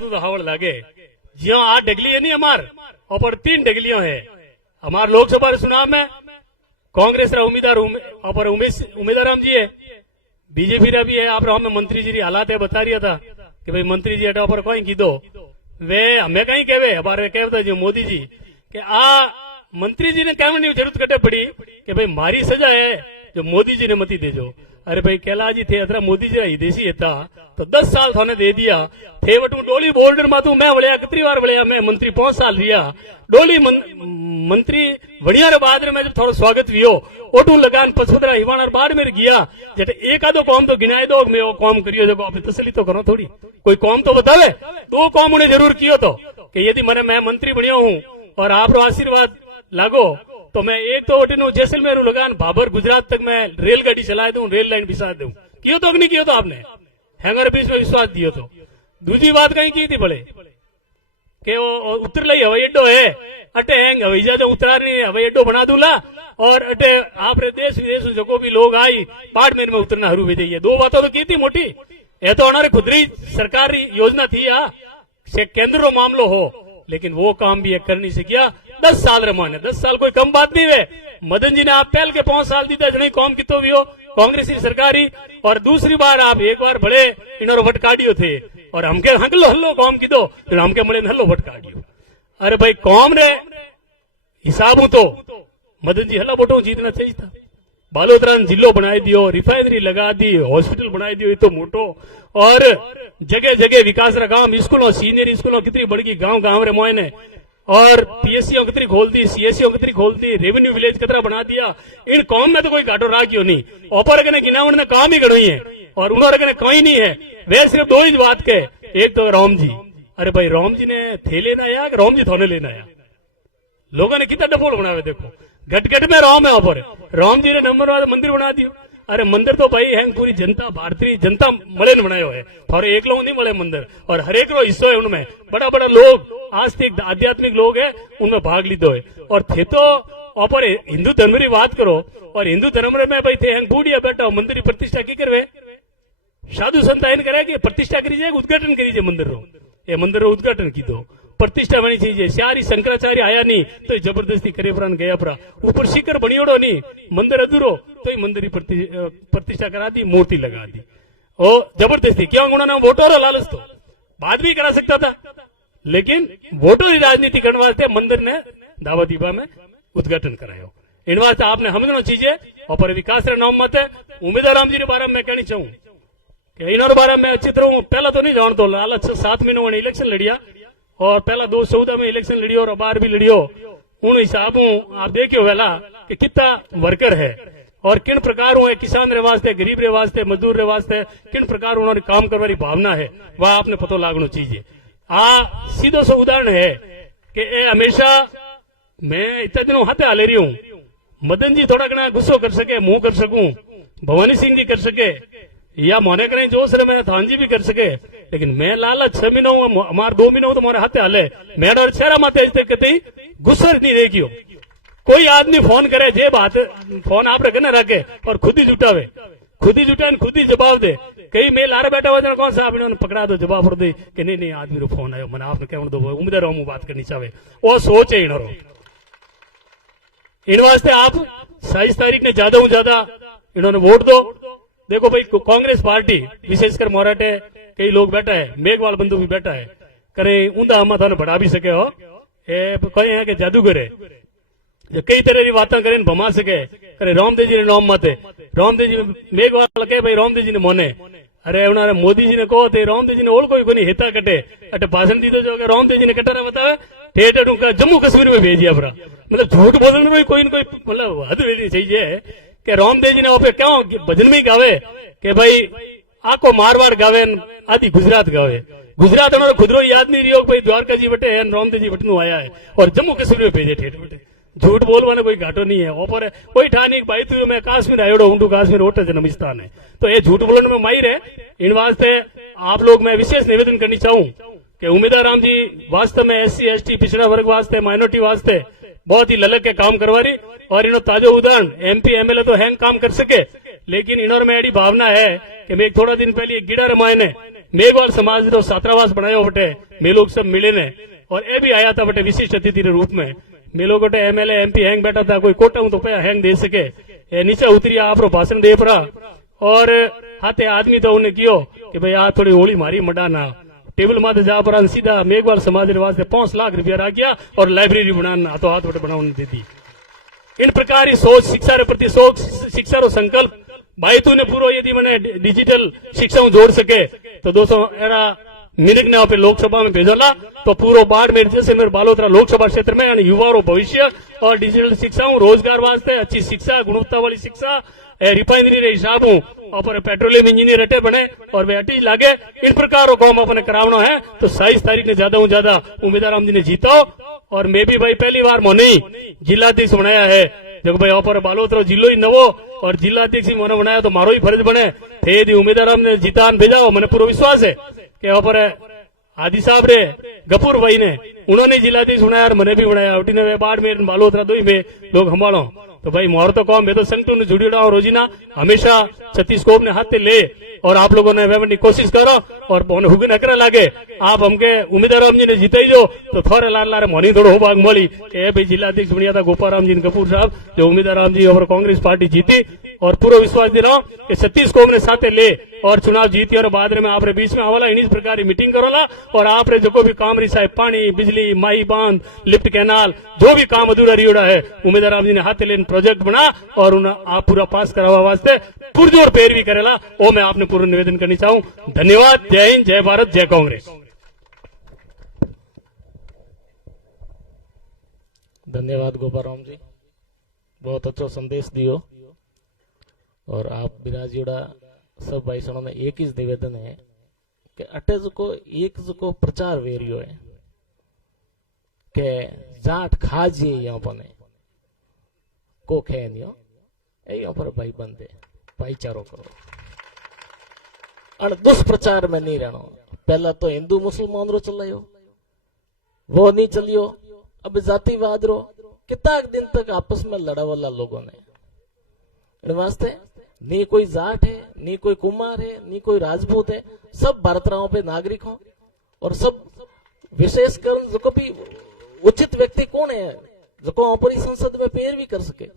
तो हवड़ लागे ज्यो 8 डगली है नहीं हमार और 3 डगलियों है हमार लोकसभा चुनाव में कांग्रेस रा उम्मीदवार उम्मीदवार राम जी है बीजेपी रा भी है आप में मंत्री जी हालात है बता रहा था कि भाई मंत्री जी हटा पर कोई कीधो वे हमें कहीं कहवे हमारे कहता जो मोदी जी कि आ मंत्री जी ने कहने की जरूरत कटे पड़ी कि भाई मारी सजा है जो मोदी जी ने मती देजो। अरे भाई कैला जी थे अतरा मोदी जी हिदेशी था तो 10 साल थाने दे दिया थे वटू डोली बोर्डर में तू मैं वड़िया कितनी बार वड़िया मैं मंत्री 5 साल रिया डोली मंत्री वड़िया रे बाद में जब थोड़ा स्वागत हुई ओटू लगान 75 हिवाना बाद में गया जट एक आधो कॉम तो गिनाए दो मैं वो कॉम करियो जो अपनी तसली तो करो थोड़ी कोई कॉम तो बतावे 2 कॉम उन्हें जरूर कियो तो कि यदि मैंने मैं मंत्री बनियो हूँ और आप आशीर्वाद लागो तो मैं एक तो ओटे जैसलमेर लगान भाबर गुजरात तक मैं रेलगाड़ी चला दूं रेल लाइन बिछा दूं कियो तो नहीं कियो तो आपने हैंगर बीच में विश्वास दियो तो दूसरी बात कहीं की थी बड़े कि वो उत्तर लाई हवाई अड्डो है अटे हैंग हवाई जहाज उतार नहीं हवाई अड्डो बना दूला और अटे आपरे देश विदेश जो भी लोग आई बाड़मेर में उतरना हरू भेजे ये 2 बातों तो की थी मोटी ये तो हमारे खुदरी सरकारी योजना थी से केंद्र रो मामलो हो लेकिन वो काम भी कर नहीं सकिया 10 साल रमाने 10 साल कोई कम बात नहीं है मदन जी ने आप पहल के 5 साल दीदा जने कौम कितो भी हो कांग्रेस की सरकारी और दूसरी बार आप एक बार बड़े इन्होंने वोट काटियो थे और हमके हल्लो हल्लो कौम की दो फिर हमके मड़े हल्लो वोट काटियो। अरे भाई कौम ने हिसाब तो मदन जी हल्ला वोटों जीतना चाहिए था बालोतरा जिलो बनाई दियो रिफाइनरी लगा दी हॉस्पिटल बनाई दियो ये तो मोटो और जगह जगह विकास रा गांव स्कूलों सीनियर स्कूलों कितनी बड़गी गांव गांव रे मोयने और पीएससी कितनी खोल दी सीएससी कितनी खोल दी रेवेन्यू विलेज कितना बना दिया इन कौम में तो कोई घाटो रहा क्यों नहीं ऊपर कने गिनावण ने काम ही गणोई है और उन्होंने कने कोई नहीं है वे सिर्फ 2 ही बात के एक तो राम जी अरे भाई राम जी ने थे लेना आया कि राम जी थोने लेना आया लोगों ने कितना डफोल बनावे देखो घट में राम है ऊपर राम जी ने नंबर वाला मंदिर बना दियो। अरे मंदिर तो भाई है पूरी जनता भारतीय जनता मले ने बनायो है और एक लोग नहीं मले मंदिर और हर एक रो हिस्सो है उनमें बड़ा बड़ा लोग आस्तिक आध्यात्मिक लोग है उनमें भाग लीधो है और थे तो ऊपर हिंदू धर्म की बात करो और हिंदू धर्म में भाई थे बूढ़िया बैठा मंदिर की प्रतिष्ठा की करवे साधु संत आइन करे कि प्रतिष्ठा करी जाए उद्घाटन करी जाए मंदिर रो ये मंदिर रो उद्घाटन की दो प्रतिष्ठा बनी चाहिए सारी शंकराचार्य आया नहीं तो जबरदस्ती करे पुरान गया परा ऊपर शिखर बनियोड़ो नहीं मंदिर अधूरो तो ही मंदिर की प्रतिष्ठा करा दी मूर्ति लगा दी ओ जबरदस्ती क्यों उन्होंने वोटों लालच तो बाद भी करा सकता था लेकिन वोटों की राजनीति करने वास्ते मंदिर ने दावा दीबा में उद्घाटन करायो इन वास्ते आपने समझना चीजें और विकास नाम मत है उम्मीदवार राम जी के बारे में मैं कहनी चाहूँ कि इन्होंने बारे में अच्छी तरह पहला तो नहीं जानता लालच 7 महीनों में इलेक्शन लड़िया और पहला 2014 में इलेक्शन लड़ियो और बार भी लड़ियो उन हिसाबों आप देखियो वेला कि कितना वर्कर है और किन प्रकार हुए किसान रे वास्ते गरीब रे वास्ते मजदूर रे वास्ते किन प्रकार उन्होंने काम करने की भावना है वह आपने पता लागना चाहिए। सीधो सो उदाहरण है कि ए हमेशा मैं इतने दिनों हाथे हाले रही हूँ मदन जी थोड़ा घना गुस्सो कर सके मुंह कर सकूं भवानी सिंह जी कर सके या मोने करें जोश रे मैं थान जी भी कर सके लेकिन मैं लालच 6 महीनों हमारे 2 महीनों तो हमारे हाथे हाले मेरा और चेहरा माते कतई गुस्सा नहीं देखियो कोई आदमी फोन करे जे बात फोन आप रखे न रखे और खुद ही जुटावे खुद ही जवाब दे कई मेल आ बैठा हुआ कौन सा आप इन्होंने पकड़ा दो जवाब दे कि नहीं आदमी रो फोन आयो मैंने आपने क्या दो उम्मीदवार बात करनी चाहे वो सोच है इन्होंने इन वास्ते आप 27 तारीख ने ज्यादा हूं ज्यादा इन्होंने वोट दो। देखो भाई कांग्रेस पार्टी विशेषकर मोराटे कई लोग बैठा है, मेघवाल बंधु भी बैठा है, करे ऊंधा अम्मा थाने बढ़ा भी सके हो, कहे हैं कि जादूगर है, कई तरह की बातें करें भमा सके, करे रामदेव जी ने नाम माते, रामदेव जी मेघवाल के भाई रामदेव जी ने मोने, अरे उन्होंने मोदी जी ने कहो थे रामदेव जी ने ओल कोई कोनी हिता कटे अटे भाषण दी तो जो रामदेव जी ने कटारा बतावे ठेठ उनका जम्मू कश्मीर में भेजिया परा, मतलब झूठ बोलने में कोई न कोई मतलब हद वेली चाहिए कि रामदेव जी ने ओपे क्यों भजन में गावे कि भाई आको मारवाड़ गावे आदि गुजरात गावे, गुजरात हमारा खुदरो याद नहीं रही भाई द्वारका जी बटे है रामदेव जी बटनू आया है और जम्मू कश्मीर में भेजे ठेठ बटे, झूठ बोलवाने कोई घाटो नहीं है। ऊपर कोई ठानी भाई तू मैं काश्मीर आयोडो ऊंडू कश्मीर ओटे जन्मस्थान है, तो ये झूठ बोलने में माहिर है। इन वास्ते आप लोग मैं विशेष निवेदन करनी चाहूं कि उम्मीदवार राम जी वास्तव में SC ST पिछड़ा वर्ग वास्ते माइनॉरिटी वास्ते बहुत ही ललक के काम करवा रही और इन्हों ताजो उदाहरण MP MLA तो हैंग काम कर सके, लेकिन इन्होंने में एडी भावना है कि मैं थोड़ा दिन पहले एक गिड़ा रमाए ने मेघवाल समाज तो छात्रावास बनाया बटे मे लोग सब मिले ने और ये भी आया था बटे विशिष्ट अतिथि के रूप में, मे लोग बटे MLA MP हैंग बैठा था, कोई कोटा हूं तो पे हैंग दे सके, नीचे उतरी आप भाषण दे पड़ा और हाथे आदमी तो उन्हें कियो कि भाई आ थोड़ी होली मारी मडाना टेबल माथे जा पर सीधा मेघवाल समाज के वास्ते 5 लाख रुपया राखिया और लाइब्रेरी बनाना हाथों हाथ बटे बनाने दे दी। इन प्रकार की सोच शिक्षा के प्रति सोच शिक्षा रो संकल्प भाई तूने पूरा यदि मैंने डिजिटल शिक्षा जोड़ सके तो दोस्तों एरा मिनक ने लोकसभा में भेजोला तो पूरा बाड़मेर जैसे मेरे बालोतरा लोकसभा क्षेत्र में यानी युवा रो भविष्य और डिजिटल शिक्षा रोजगार वास्ते अच्छी शिक्षा गुणवत्ता वाली शिक्षा रिफाइनरी रे हिसाब और पेट्रोलियम इंजीनियर अटे बने और वे अटी लागे, इन प्रकार काम अपने करावना है। तो 27 तारीख ने ज्यादा हूं ज्यादा उम्मीदवार राम जी ने जीतो और मैं भी भाई पहली बार मोनी जिलाधीश बनाया है, जब भाई ऑपर बालोतरा जिलो ही नवो और जिलाध्यक्ष मोने बनाया तो मारो ही फर्ज बने थे यदि उम्मीदवार राम ने जीतान भेजाओ, मैंने पूरा विश्वास है कि ऑपर आदि साहब रे गफूर भाई ने उन्होंने जिलाधीश बनाया और मैंने भी बनाया उठी ने बाड़मेर बालोतरा दो ही में लोग संभालो तो भाई मोर तो कौन मैं तो संगठन जुड़ियोड़ा हूं रोजीना हमेशा छत्तीसगढ़ ने हाथ ले और आप लोगों ने वेवनी कोशिश करो और हुगन हकरा लागे आप हमके उम्मीदवार राम जी ने जीते जो तो थोड़े लार लारे मोनी थोड़ो हो भाग मोली ए भाई जिलाध्यक्ष बनिया था गोपाल राम जी कपूर साहब जो उम्मीदवार राम जी और कांग्रेस पार्टी जीती और पूरा विश्वास दे रहा हूं कि छत्तीसगढ़ ने साथे ले और चुनाव जीती और बाद में आप बीच में आवाला इन्हीं प्रकार की मीटिंग करोला और आप जो भी काम रही साहब पानी बिजली माही बांध लिफ्ट कैनाल जो भी काम अधूरा रियोड़ा है उम्मीदवार राम जी ने हाथ लेन प्रोजेक्ट बना और उन्हें आप पूरा पास करावा वास्ते पुरजोर पैरवी करेला वो मैं आपने पूर्ण निवेदन करनी चाहूं। धन्यवाद। जय हिंद, जय भारत, जय कांग्रेस। धन्यवाद गोपाल राम जी, बहुत अच्छा संदेश दियो और आप बिराजीड़ा सब भाई सणों ने एक ही निवेदन है कि अटे को एक को प्रचार वेरियो है के जाट खाजिए यहाँ बने को खेनियो यहाँ पर भाई बंदे भाईचारो करो और दुष्प्रचार में नहीं रहना। पहला तो हिंदू मुसलमान रो चलायो वो नहीं चलियो, अब जातिवाद रो कितना दिन तक आपस में लड़ा वाला लोगों ने वास्ते नी कोई जाट है नी कोई कुमार है नी कोई राजपूत है, सब भारतराओं पे नागरिक हो और सब विशेषकर जो भी उचित व्यक्ति कौन है जो को संसद में पैरवी कर सके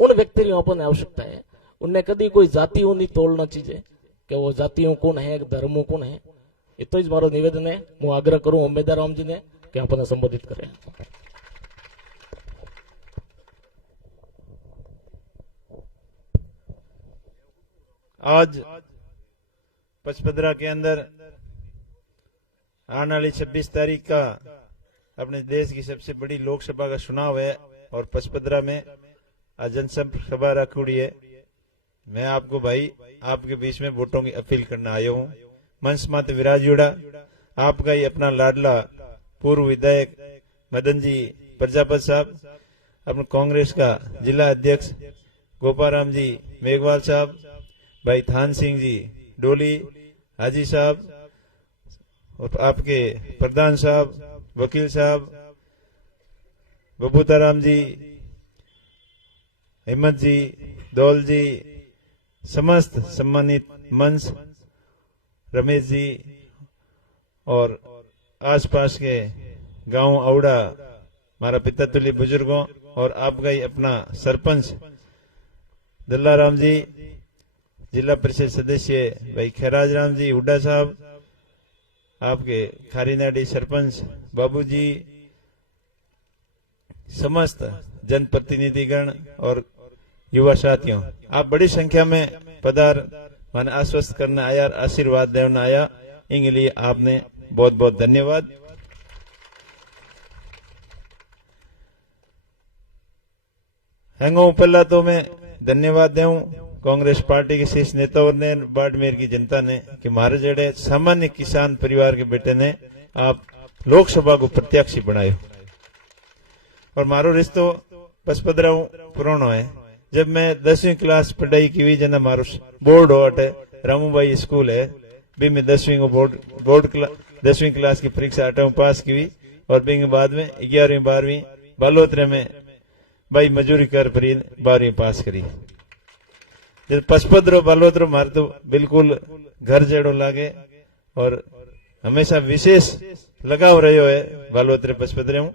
उन व्यक्ति की आवश्यकता है। उनने कभी कोई जातियों नहीं तोड़ना चाहिए कि वो जातियों कौन है धर्मों कौन है। ये तो इस मारो निवेदन है, मैं आग्रह करूं उम्मीदवार राम जी ने कि अपने संबोधित करें। आज पचपदरा के अंदर आने वाली 26 तारीख का अपने देश की सबसे बड़ी लोकसभा का चुनाव है और पचपदरा में आज जनसंपर्क सभा रखी है। मैं आपको भाई आपके बीच में वोटों की अपील करना आया हूँ। मंच माते विराजुड़ा आपका ही अपना लाडला पूर्व विधायक मदन जी प्रजापत साहब, अपने कांग्रेस का जिला अध्यक्ष गोपाल राम जी मेघवाल साहब, भाई थान सिंह जी डोली हाजी साहब और आपके प्रधान साहब वकील साहब बबूताराम जी हिम्मत जी दौल जी, समस्त सम्मानित मंच रमेश जी और आसपास के गांव औड़ा हमारा पिता तुल्य बुजुर्गों और आपका ही अपना सरपंच दल्लाराम जी, जिला परिषद सदस्य भाई खैराज राम जी हुड्डा साहब, आपके खारीनाडी सरपंच बाबूजी, समस्त जनप्रतिनिधिगण और युवा साथियों, आप बड़ी संख्या में पधार मन आश्वस्त करने आया, आशीर्वाद देने आया, इनके लिए आपने बहुत बहुत धन्यवाद। हैंगो पहला तो मैं धन्यवाद दूं कांग्रेस पार्टी के शीर्ष नेताओं ने, बाड़मेर की जनता ने कि मारे जेड़े सामान्य किसान परिवार के बेटे ने आप लोकसभा को प्रत्याशी बनायो और मारो रिश्तो 15 पुरानो है। जब मैं 10वीं क्लास पढ़ाई की हुई जना मारो बोर्ड हो अटे रामूबाई स्कूल है, भी मैं 10वीं को 10वीं क्लास की परीक्षा अटे पास की हुई और भी बाद में 11वीं 12वीं बालोतरे में भाई मजूरी कर पर 12वीं पास करी। जब पचपदरो बालोतरो मार तो बिल्कुल घर जेड़ो लागे और हमेशा विशेष लगाव रहो है बालोतरे पचपदरे में।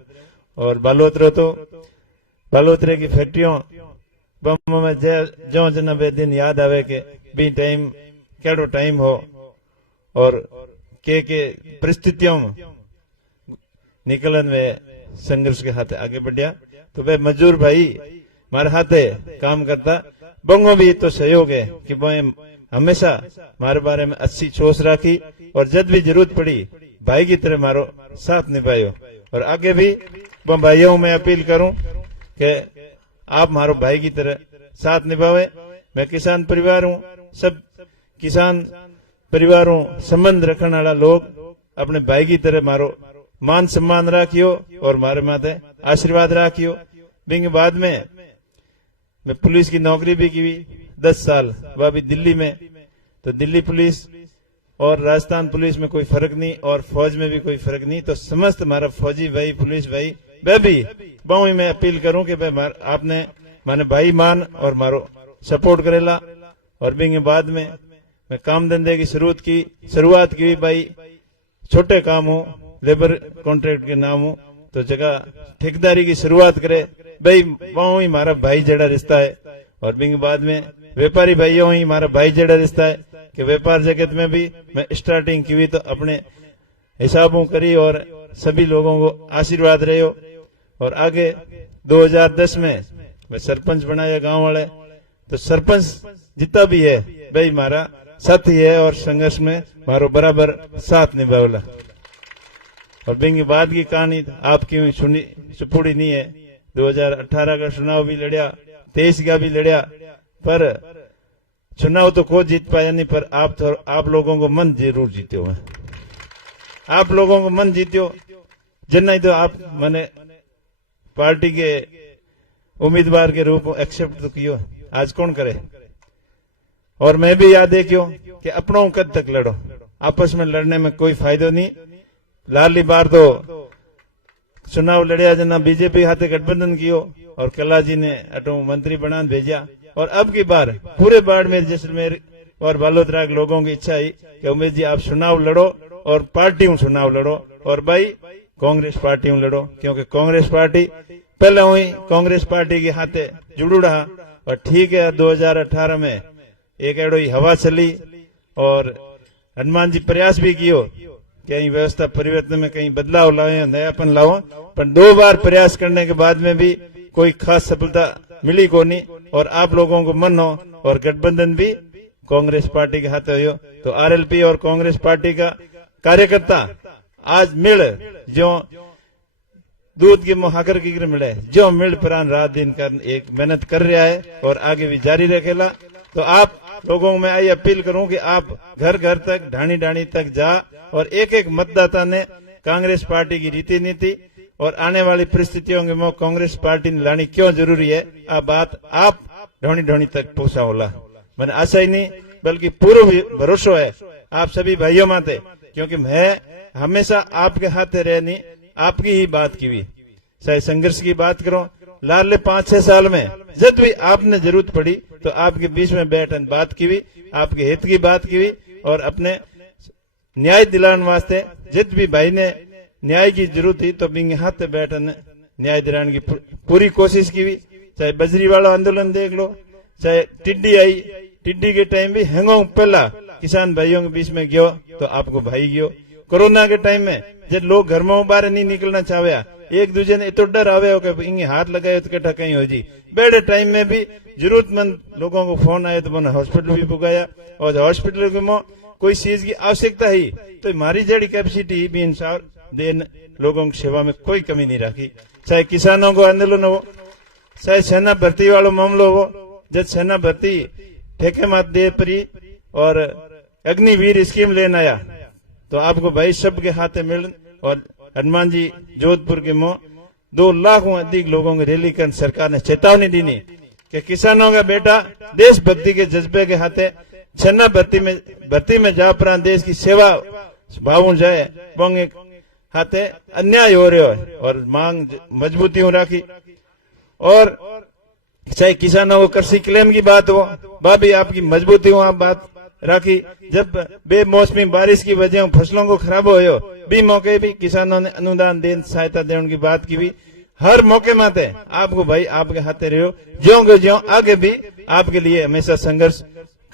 और बालोतरो तो बालोतरे की फैक्ट्रियों में जो जना बे दिन याद आवे के भी टाइम केड़ो टाइम हो और के परिस्थितियों में निकलन में संघर्ष के हाथ आगे बढ़िया। तो वे मजदूर भाई मारे हाथे काम करता, बंगो भी तो सहयोग है कि वो हमेशा मारे बारे में अच्छी सोच राखी और जब भी जरूरत पड़ी भाई की तरह मारो साथ निभायो। और आगे भी वो भाइयों में अपील करूं कि आप मारो भाई की तरह साथ निभावे। मैं किसान परिवार हूं, सब किसान परिवारों संबंध रखने वाला लोग अपने भाई की तरह मारो मान सम्मान राखियो और मारे माथे आशीर्वाद राखियो। बिंग बाद में मैं पुलिस की नौकरी भी की 10 साल, वह भी दिल्ली में। तो दिल्ली पुलिस और राजस्थान पुलिस में कोई फर्क नहीं और फौज में भी कोई फर्क नहीं। तो समस्त हमारा फौजी भाई पुलिस भाई वह भी बहु मैं अपील करूं कि आपने माने भाई मान और मारो सपोर्ट करेला। और बिंग बाद में मैं काम धंधे की शुरुआत की भाई छोटे काम हो, लेबर कॉन्ट्रैक्ट के नाम हो, तो जगह ठेकेदारी की शुरुआत करे भाई वहां ही हमारा भाई जड़ा रिश्ता है। और बिंग बाद में व्यापारी भाइयों ही हमारा भाई जड़ा रिश्ता है कि व्यापार जगत में भी मैं स्टार्टिंग की हुई तो अपने हिसाबों करी और सभी लोगों को आशीर्वाद रहे हो। और आगे 2010 में मैं सरपंच बनाया गांव वाले, तो सरपंच जितना भी है भाई हमारा साथी है और संघर्ष में मारो बराबर साथ निभावला। और बिंग बाद की कहानी आपकी सुनी सुपूड़ी नहीं है। 2018 का चुनाव भी लड़िया, 23 का भी लड़िया, पर चुनाव तो कोई जीत पाया नहीं, पर आप लोगों को मन जरूर जीते हो। आप लोगों को मन जीत्यो जिन्ना ही तो आप मैंने पार्टी के उम्मीदवार के रूप में एक्सेप्ट तो कियो, आज कौन करे। और मैं भी याद है क्यों कि अपनों कद तक लड़ो, आपस में लड़ने में कोई फायदा नहीं। लाली बार तो चुनाव लड़िया जना बीजेपी हाथे गठबंधन कियो और कला जी ने अटो मंत्री बना भेजा। और अब की बार पूरे बाड़मेर जैसलमेर और बालोतरा के लोगों की इच्छा है कि उमेश जी आप चुनाव लड़ो और पार्टियों चुनाव लड़ो और भाई कांग्रेस पार्टियों लड़ो, क्योंकि कांग्रेस पार्टी पहले हुई कांग्रेस पार्टी के हाथे जुड़ू रहा। और ठीक है 2018 में एक एडो ही हवा चली और हनुमान जी प्रयास भी कियो कहीं व्यवस्था परिवर्तन में कहीं बदलाव लाओ, नयापन लाओ, पर 2 बार प्रयास करने के बाद में भी कोई खास सफलता मिली को नहीं। और आप लोगों को मन हो और गठबंधन भी कांग्रेस पार्टी के हाथ हो, तो आरएलपी और कांग्रेस पार्टी का कार्यकर्ता आज मिल जो दूध की मुहाकर की मिले जो मिल प्राण रात दिन कर एक मेहनत कर रहा है और आगे भी जारी रखेला। तो आप लोगों में आई अपील करूं कि आप घर घर तक ढाणी ढाणी तक जा और एक एक मतदाता ने कांग्रेस पार्टी की रीति नीति और आने वाली परिस्थितियों में कांग्रेस पार्टी ने लानी क्यों जरूरी है, आ बात आप ढोनी ढोनी तक पहुंचा होला। मैंने आशा ही नहीं बल्कि पूरा भरोसा है आप सभी भाइयों माते, क्योंकि मैं हमेशा आपके हाथ रहनी आपकी ही बात की हुई, चाहे संघर्ष की बात करो। लाले 5-6 साल में जब भी आपने जरूरत पड़ी तो आपके बीच में बैठन बात की हुई, आपके हित की बात की हुई और अपने न्याय दिलाने वास्ते जित भी भाई ने न्याय की जरूरत थी तो बिंग हाथ बैठन न्याय दिलाने की पूरी कोशिश की हुई। चाहे बजरी वाला आंदोलन देख लो, चाहे टिड्डी आई, टिड्डी के टाइम भी हेंगोंग पहला किसान भाइयों के बीच में गयो तो आपको भाई गयो। कोरोना के टाइम में जब लोग घर में बाहर नहीं निकलना चाहे, एक दूसरे ने इतो डर आवे हो कि इंगे हाथ लगाए तो कटा कहीं हो जी, बेड़े टाइम में भी जरूरतमंद लोगों को फोन आया तो मैंने हॉस्पिटल भी पुगाया। और हॉस्पिटल में कोई चीज की आवश्यकता ही तो हमारी जड़ी कैपेसिटी भी इंसान देन लोगों की सेवा में कोई कमी नहीं रखी। चाहे किसानों को आंदोलन हो, चाहे सेना भर्ती वाला मामलो हो, जब सेना भर्ती ठेके मात दे परी और अग्निवीर स्कीम लेना आया तो आपको भाई सबके हाथे मिल और हनुमान जी जोधपुर के मुंह 2 लाख अधिक लोगों की रैली कर सरकार ने चेतावनी दी कि किसानों का बेटा देशभक्ति के जज्बे के हाथे सेना भर्ती में जा पर देश की सेवा भाव जाए बोंगे हाथे अन्याय हो रहे हो और मांग मजबूती हो राखी। और चाहे किसानों को कृषि क्लेम की बात हो, भाभी आपकी मजबूती हो आप बात राखी। जब बेमौसमी बारिश की वजह फसलों को खराब हो भी मौके भी किसानों ने अनुदान देन सहायता देने की बात की भी। हर मौके माते आपको भाई आपके हाथे रहो, ज्यों के ज्यों आगे भी आपके लिए हमेशा संघर्ष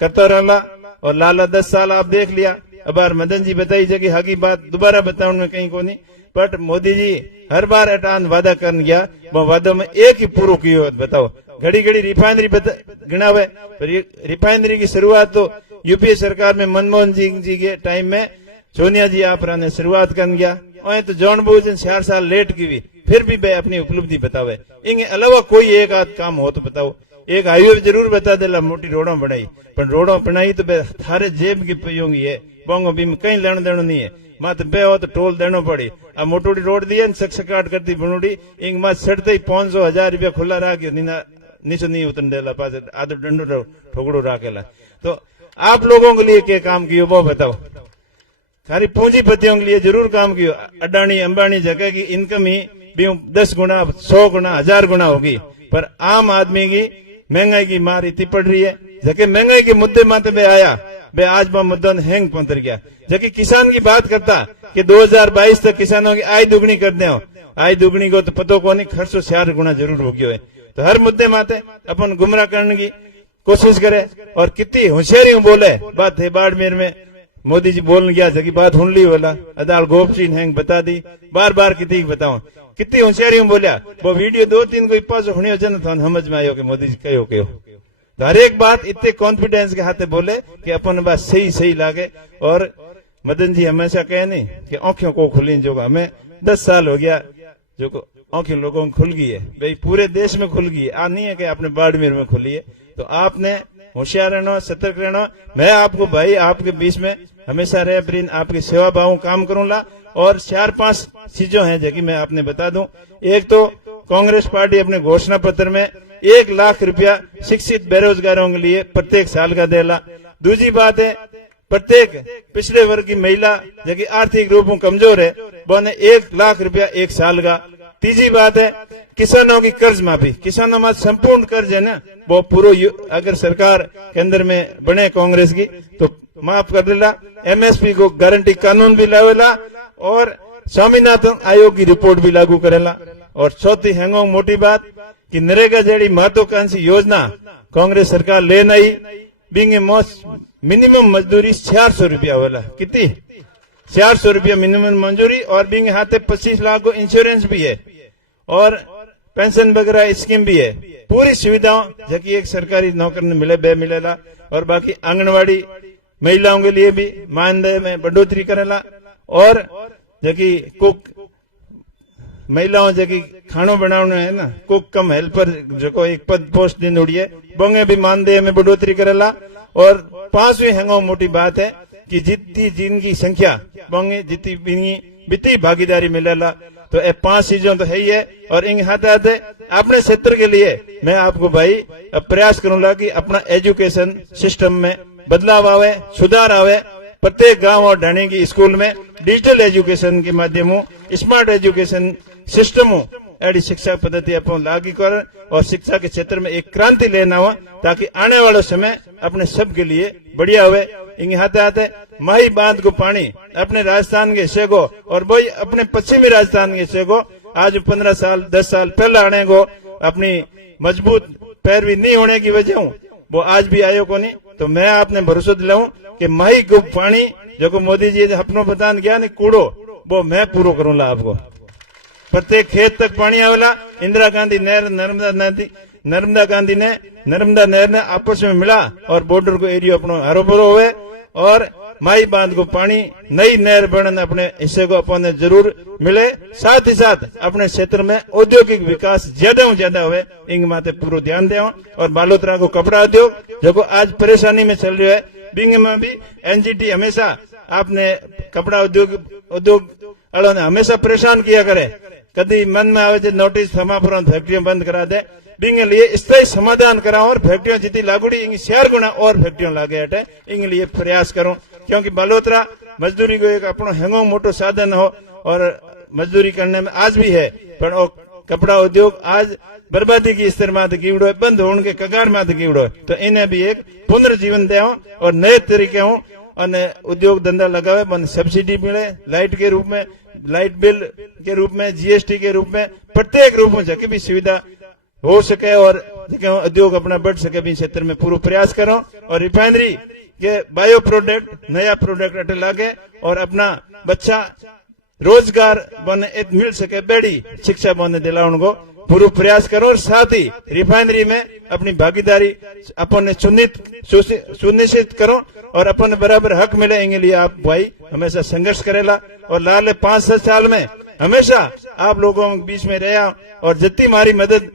करता रहला। और लाला 10 साल आप देख लिया, अब बार मदन जी बताई जगह हकी बात दोबारा बताऊं में कहीं को नहीं, बट मोदी जी हर बार अटान वादा कर गया, वो वादा में एक ही पूरा किया। बताओ घड़ी घड़ी रिफाइनरी गिनावे, रिफाइनरी की शुरुआत तो यूपीए सरकार में मनमोहन जी के टाइम में सोनिया जी आप ने शुरुआत कर गया। और तो जॉन बूझ 4 साल लेट की भी फिर भी बे अपनी उपलब्धि बतावे। इनके अलावा कोई एक आध काम हो तो बताओ। एक हाईवे जरूर बता देला, मोटी रोडों बनाई, पर रोडों बनाई तो बे थारे जेब की पयोगी है, बोंगो भी कहीं लेना देना नहीं है। मत बे हो तो टोल देना पड़ी। अब मोटोड़ी रोड दी है सकसकाट करती बनोड़ी, इंग मत सड़ते ही 500,000 रुपया खुला रहा नीचे नहीं उतरने देला, पास आधो डंडो ठोकड़ो राखेला। तो आप लोगों के लिए क्या काम किया वो बताओ। खाली पूंजीपतियों के लिए जरूर काम किया। अडानी अंबानी जगह की इनकम ही भी 10 गुना 100 गुना 1000 गुना होगी, पर आम आदमी की महंगाई की मार इतनी पड़ रही है। जबकि महंगाई के मुद्दे माते बे आया बे आज बा मुद्दा हैंग पंतर गया। जबकि किसान की बात करता कि 2022 तक किसानों की आय दुगनी कर दे, आय दुगनी को तो पतो को नहीं, खर्चो 4 गुना जरूर हो गयो है। तो हर मुद्दे माते अपन गुमराह करने की कोशिश करे और कितनी होशियारी बोले। बात है बाड़मेर में मोदी जी बोल गया जबकि बात हुन ली वाला अदाल गोपचीन हैंग बता दी, बार बार कितनी बताओ कितनी होशियारी बोलिया। वो वीडियो 2-3 को पास होने समझ में आयो कि मोदी जी कहो कहो। तो हर एक बात इतने कॉन्फिडेंस के हाथे बोले कि अपन बात सही सही लागे। और मदन जी हमेशा कहे नहीं कि आंखों को खुली जो हमें 10 साल हो गया जो आंखें लोगों को खुल गई है, भाई पूरे देश में खुल गई है। आ नहीं है कि आपने बाड़मेर में खुली है। तो आपने होशियार रहना, सतर्क रहना। मैं आपको भाई आपके बीच में हमेशा रह प्रीन आपकी सेवा भाव काम करूंगा। और 4-5 चीजों हैं जो कि मैं आपने बता दूं। एक तो कांग्रेस पार्टी अपने घोषणा पत्र में 1 लाख रुपया शिक्षित बेरोजगारों के लिए प्रत्येक साल का देला। दूसरी बात है प्रत्येक पिछड़े वर्ग की महिला जो कि आर्थिक रूप में कमजोर है वो ने 1 लाख रुपया 1 साल का। तीसरी बात है किसानों की कर्ज माफी। किसानों में संपूर्ण कर्ज है ना वो पूरा अगर सरकार केंद्र में बने कांग्रेस की तो माफ कर देला। एमएसपी को गारंटी कानून भी लावेला और स्वामीनाथन आयोग की रिपोर्ट भी लागू करेला। और चौथी हैंगो मोटी बात कि नरेगा जड़ी महत्वाकांक्षी योजना कांग्रेस सरकार ले नहीं बिंगे मिनिमम मजदूरी 400 रुपया वाला। कितनी 400 रुपया मिनिमम मंजूरी और बिंगे हाथे 25 लाख को इंश्योरेंस भी है और पेंशन वगैरह स्कीम भी है। पूरी सुविधाओं जबकि एक सरकारी नौकर ने मिले बे मिलेला। और बाकी आंगनवाड़ी महिलाओं के लिए भी मानदेय में बढ़ोतरी करेला। और जबकि कुक महिलाओं जबकि खानो बनाने है ना कुक कम हेल्पर जो एक पद पोस्ट दिन उड़ी है बोंगे भी मानदेय में बढ़ोतरी करेला। और 5वीं हैंगो मोटी बात है कि जितनी जिनकी संख्या बोंगे जितनी वित्तीय भागीदारी मिलेला। तो ये 5 चीजों तो है ही है। और इन हाथे हाथे अपने क्षेत्र के लिए मैं आपको भाई अब प्रयास करूंगा कि अपना एजुकेशन सिस्टम में बदलाव आवे, सुधार आवे। प्रत्येक गांव और ढाणी की स्कूल में डिजिटल एजुकेशन के माध्यमों स्मार्ट एजुकेशन सिस्टम ऐसी शिक्षा पद्धति अपन लागू कर और शिक्षा के क्षेत्र में एक क्रांति लेना हुआ ताकि आने वाले समय अपने सबके लिए बढ़िया हुए। इन हाथे हाथे माही बांध को पानी अपने राजस्थान के हिस्से को और वही अपने पश्चिमी राजस्थान के हिस्से को आज 15 साल 10 साल पहले आने को अपनी मजबूत पैरवी नहीं होने की वजह वो आज भी आयो को नहीं। तो मैं आपने भरोसा दिलाऊं कि माही को पानी जो मोदी जी अपनो बदान गया नहीं कूड़ो वो मैं पूरा करूंगा आपको। प्रत्येक खेत तक पानी आवेला। इंदिरा गांधी नहर नर्मदा नहर ने आपस में मिला और बॉर्डर को एरिया अपनो हरो भरो हुए और माई बांध को पानी नई नहर बनने अपने हिस्से को अपने जरूर मिले। साथ ही साथ अपने क्षेत्र में औद्योगिक विकास ज्यादा हुए इंग माते पूरा ध्यान दे। और बालोतरा को कपड़ा उद्योग जो आज परेशानी में चल रहा है बिंग में भी एनजीटी हमेशा आपने कपड़ा उद्योग वालों ने हमेशा परेशान किया करे। कभी मन में आवे नोटिस थमा फैक्ट्रियां बंद करा दे बिंग लिए स्थायी समाधान कराओ और फैक्ट्रियां जितनी लागूड़ी इंग 4 गुना और फैक्ट्रियां लागे हटे इंग लिए प्रयास करो। क्योंकि बालोतरा मजदूरी को एक अपनो हेंगो मोटो साधन हो और मजदूरी करने में आज भी है पर वो कपड़ा उद्योग आज बर्बादी की स्तर में कीवड़ो है, बंद होने के कगार में कीवड़ो है। तो इन्हें भी एक पुनर्जीवन दे और नए तरीके हो उद्योग धंधा लगावे मन सब्सिडी मिले लाइट के रूप में लाइट बिल के रूप में जीएसटी के रूप में प्रत्येक रूप में जबकि भी सुविधा हो सके और उद्योग अपना बढ़ सके भी क्षेत्र में पूरा प्रयास करो। और रिफाइनरी के बायो प्रोडक्ट नया प्रोडक्ट अटे लागे और अपना बच्चा रोजगार बने मिल सके बेड़ी शिक्षा बने दिलाने को पूरा प्रयास करो। और साथ ही रिफाइनरी में अपनी भागीदारी अपन सुनिश्चित करो और अपन बराबर हक मिले इनके लिए आप भाई हमेशा संघर्ष करेला। और लाले 5-7 साल में हमेशा आप लोगों के बीच में रहा और जितनी हमारी मदद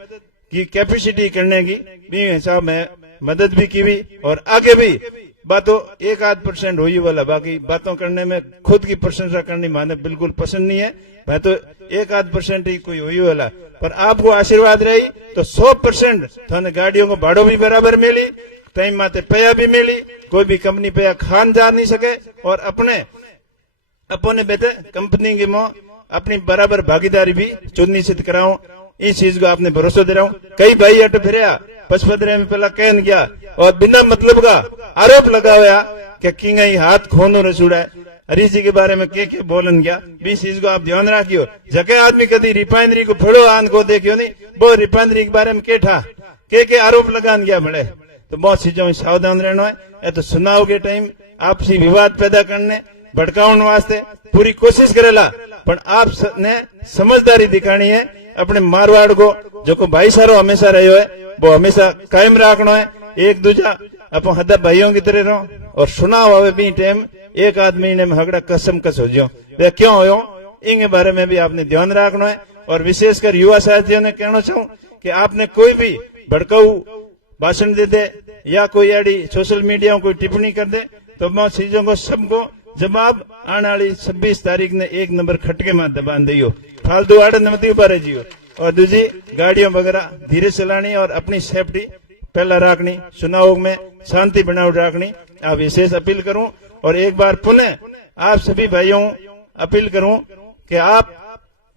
की कैपेसिटी करने की भी हिसाब में मदद भी की हुई और आगे भी बातों 1-8% हुई वाला बाकी बातों करने में खुद की प्रशंसा करनी माने बिल्कुल पसंद नहीं है। मैं तो 1-8% ही कोई हुई वाला पर आपको आशीर्वाद रही तो 100% थाने गाड़ियों को भाड़ो भी बराबर मिली टाइम माते पैया भी मिली कोई भी कंपनी पैया खान जा नहीं सके और अपने बेटे कंपनी की मो अपनी बराबर भागीदारी भी सुनिश्चित कराऊं। इस चीज को आपने भरोसा दे रहा हूँ। कई भाई अट फिर 55 में पहला कहन गया और बिना मतलब का आरोप लगा हुआ कि किंग हाथ खोनो रसूड़ा है हरीश जी के बारे में के बोलन गया भी चीज को आप ध्यान रखियो। जगह आदमी कभी रिफाइनरी को फड़ो आन को देखियो नहीं वो रिफाइनरी के बारे में के आरोप लगान गया मिले तो बहुत चीजों में सावधान रहना है। तो चुनाव के टाइम आपसी विवाद पैदा करने भड़काने वास्ते पूरी कोशिश करेला पर आप ने समझदारी दिखानी है। अपने मारवाड़ को जो को भाईचारो हमेशा रहो है वो हमेशा कायम रखना है। एक दूजा अपन हदा भाइयों की तरह रहो और चुनाव आवे भी टाइम एक आदमी ने हगड़ा कसम कस हो जाओ वे क्यों हो इनके बारे में भी आपने ध्यान रखना है। और विशेषकर युवा साथियों ने कहना चाहूं कि आपने कोई भी भड़काऊ भाषण दे दे या कोई ऐडी सोशल मीडिया कोई टिप्पणी कर दे तो मैं चीजों को सबको जवाब आने वाली 26 तारीख ने 1 नंबर खटके में दबान दियो फालतू आड़न मत उबारे जियो। और दूसरी गाड़ियों वगैरह धीरे चलानी और अपनी सेफ्टी पहला रखनी चुनाव में शांति बनाए रखनी आप विशेष अपील करूं। और एक बार पुनः आप सभी भाइयों अपील करूं कि आप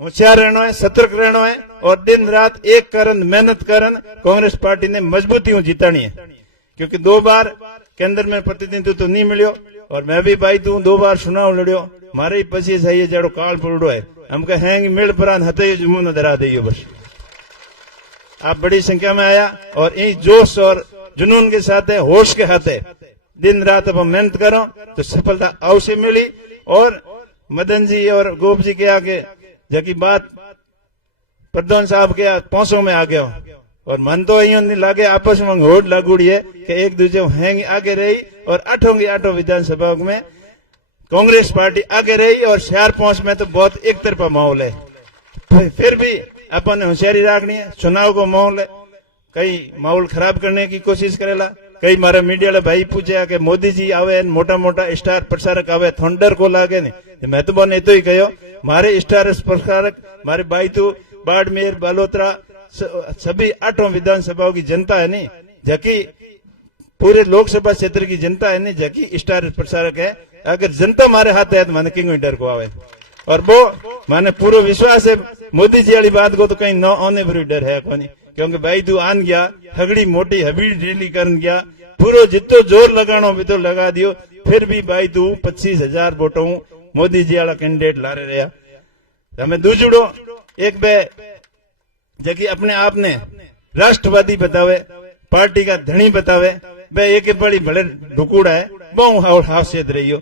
होशियार रहना है सतर्क रहना है और दिन रात एक कारण मेहनत कारण कांग्रेस पार्टी ने मजबूती जीतानी है। क्योंकि 2 बार केंद्र में प्रतिनिधित्व तो नहीं मिलो और मैं भी भाई तू 2 बार चुनाव लड़ियो मारे ही पसी सही है जड़ो काल पड़ो है हम कहेंगे मिल परान हते जुमून दरा दियो। बस आप बड़ी संख्या में आया और इन जोश और जुनून के साथ होश के हाथ दिन रात अब मेहनत करो तो सफलता अवश्य मिली। और मदन जी और गोप जी के आगे जबकि बात प्रधान साहब के पहुंचों में आ गया और मन तो यूं नहीं लागे आपस में होड़ लागूड़ी है कि एक दूसरे हैंग आगे रही और 8 विधानसभा में कांग्रेस पार्टी आगे रही और 4-5 में तो बहुत एक तरफा माहौल है। फिर भी अपन होशियारी रखनी है। चुनाव को माहौल है कई माहौल खराब करने की कोशिश करेला। कई मारे मीडिया वाले भाई पूछे कि मोदी जी आवे मोटा मोटा स्टार प्रसारक आवे थंडर को लागे नहीं मैं तो बोने तो ही कहो मारे स्टार प्रसारक मारे भाई तो बाड़मेर बालोतरा सभी 8 विधानसभाओं की जनता है नहीं जबकि पूरे लोकसभा क्षेत्र की जनता है नहीं जबकि स्टार प्रसारक है। अगर जनता हमारे हाथ है तो मैंने किंग डर को आवे और वो मैंने पूरा विश्वास है मोदी जी वाली बात को तो कहीं न आने पर डर है कोनी। क्योंकि भाई तू आन गया हगड़ी मोटी हबीड़ रैली कर गया पूरा जितो जोर लगानो भी तो लगा दियो फिर भी भाई तू 25,000 वोटों मोदी जी वाला कैंडिडेट ला रहा हमें दूजड़ो एक बे जबकि अपने आप ने राष्ट्रवादी बतावे, पार्टी का धनी बतावे, बे एक बड़ी भले ढुकुड़ा है, बहु हासियत रही हो,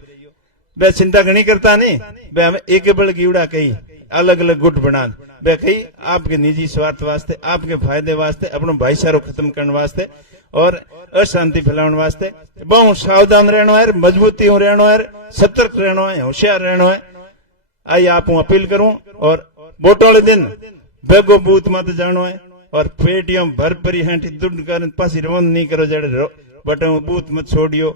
बे चिंता घनी करता नहीं, बे हमें एक बड़ कीड़ा कही अलग अलग गुट बना, बे कही आपके निजी स्वार्थ वास्ते, आपके फायदे वास्ते, अपनो भाईचारो खत्म करने वास्ते और अशांति फैलाने वास्ते बहु सावधान रहना है, मजबूती रहना है, सतर्क रहना है, होशियार रहना है। आई आप हूं अपील करूं और वोटों वाले दिन बेगो बूथ मत जानो है और पेटियों भर परी हैं दुड कर पासी रवन नहीं करो जड़े बटन बूथ मत छोड़ियो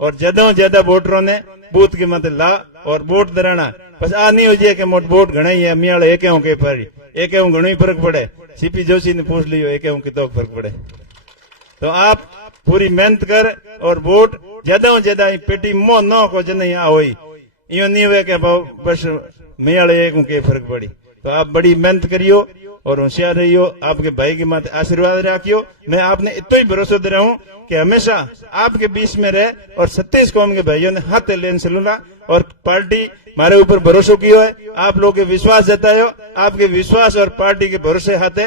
और ज्यादा वोटरों ने बूथ के मत ला और वोट दराना बस आ नहीं हो जाए कि मोट वोट घना ही है मियाल एक के पर एक घणो ही फर्क पड़े। सीपी जोशी ने पूछ लियो एक कितो फर्क पड़े। तो आप पूरी मेहनत कर और वोट ज्यादा पेटी मोह न को जन यहाँ हो यो नहीं हुए कि बस मियाल एक के फर्क पड़ी। तो आप बड़ी मेहनत करियो और होशियार रहियो, आपके भाई के माथे आशीर्वाद रखियो। मैं आपने इतना ही भरोसा दे रहा हूँ कि हमेशा आपके बीच में रहे और 36 कौम के भाइयों ने हाथ लेन चलूंगा और पार्टी हमारे ऊपर भरोसा किया है, आप लोग के विश्वास जतायो, आपके विश्वास और पार्टी के भरोसे हाथे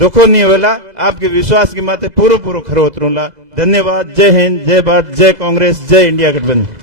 दुखो नहीं होला, आपके विश्वास के माथे पूरो खरो उतरूंगा। धन्यवाद। जय हिंद, जय भारत, जय कांग्रेस, जय इंडिया गठबंधन।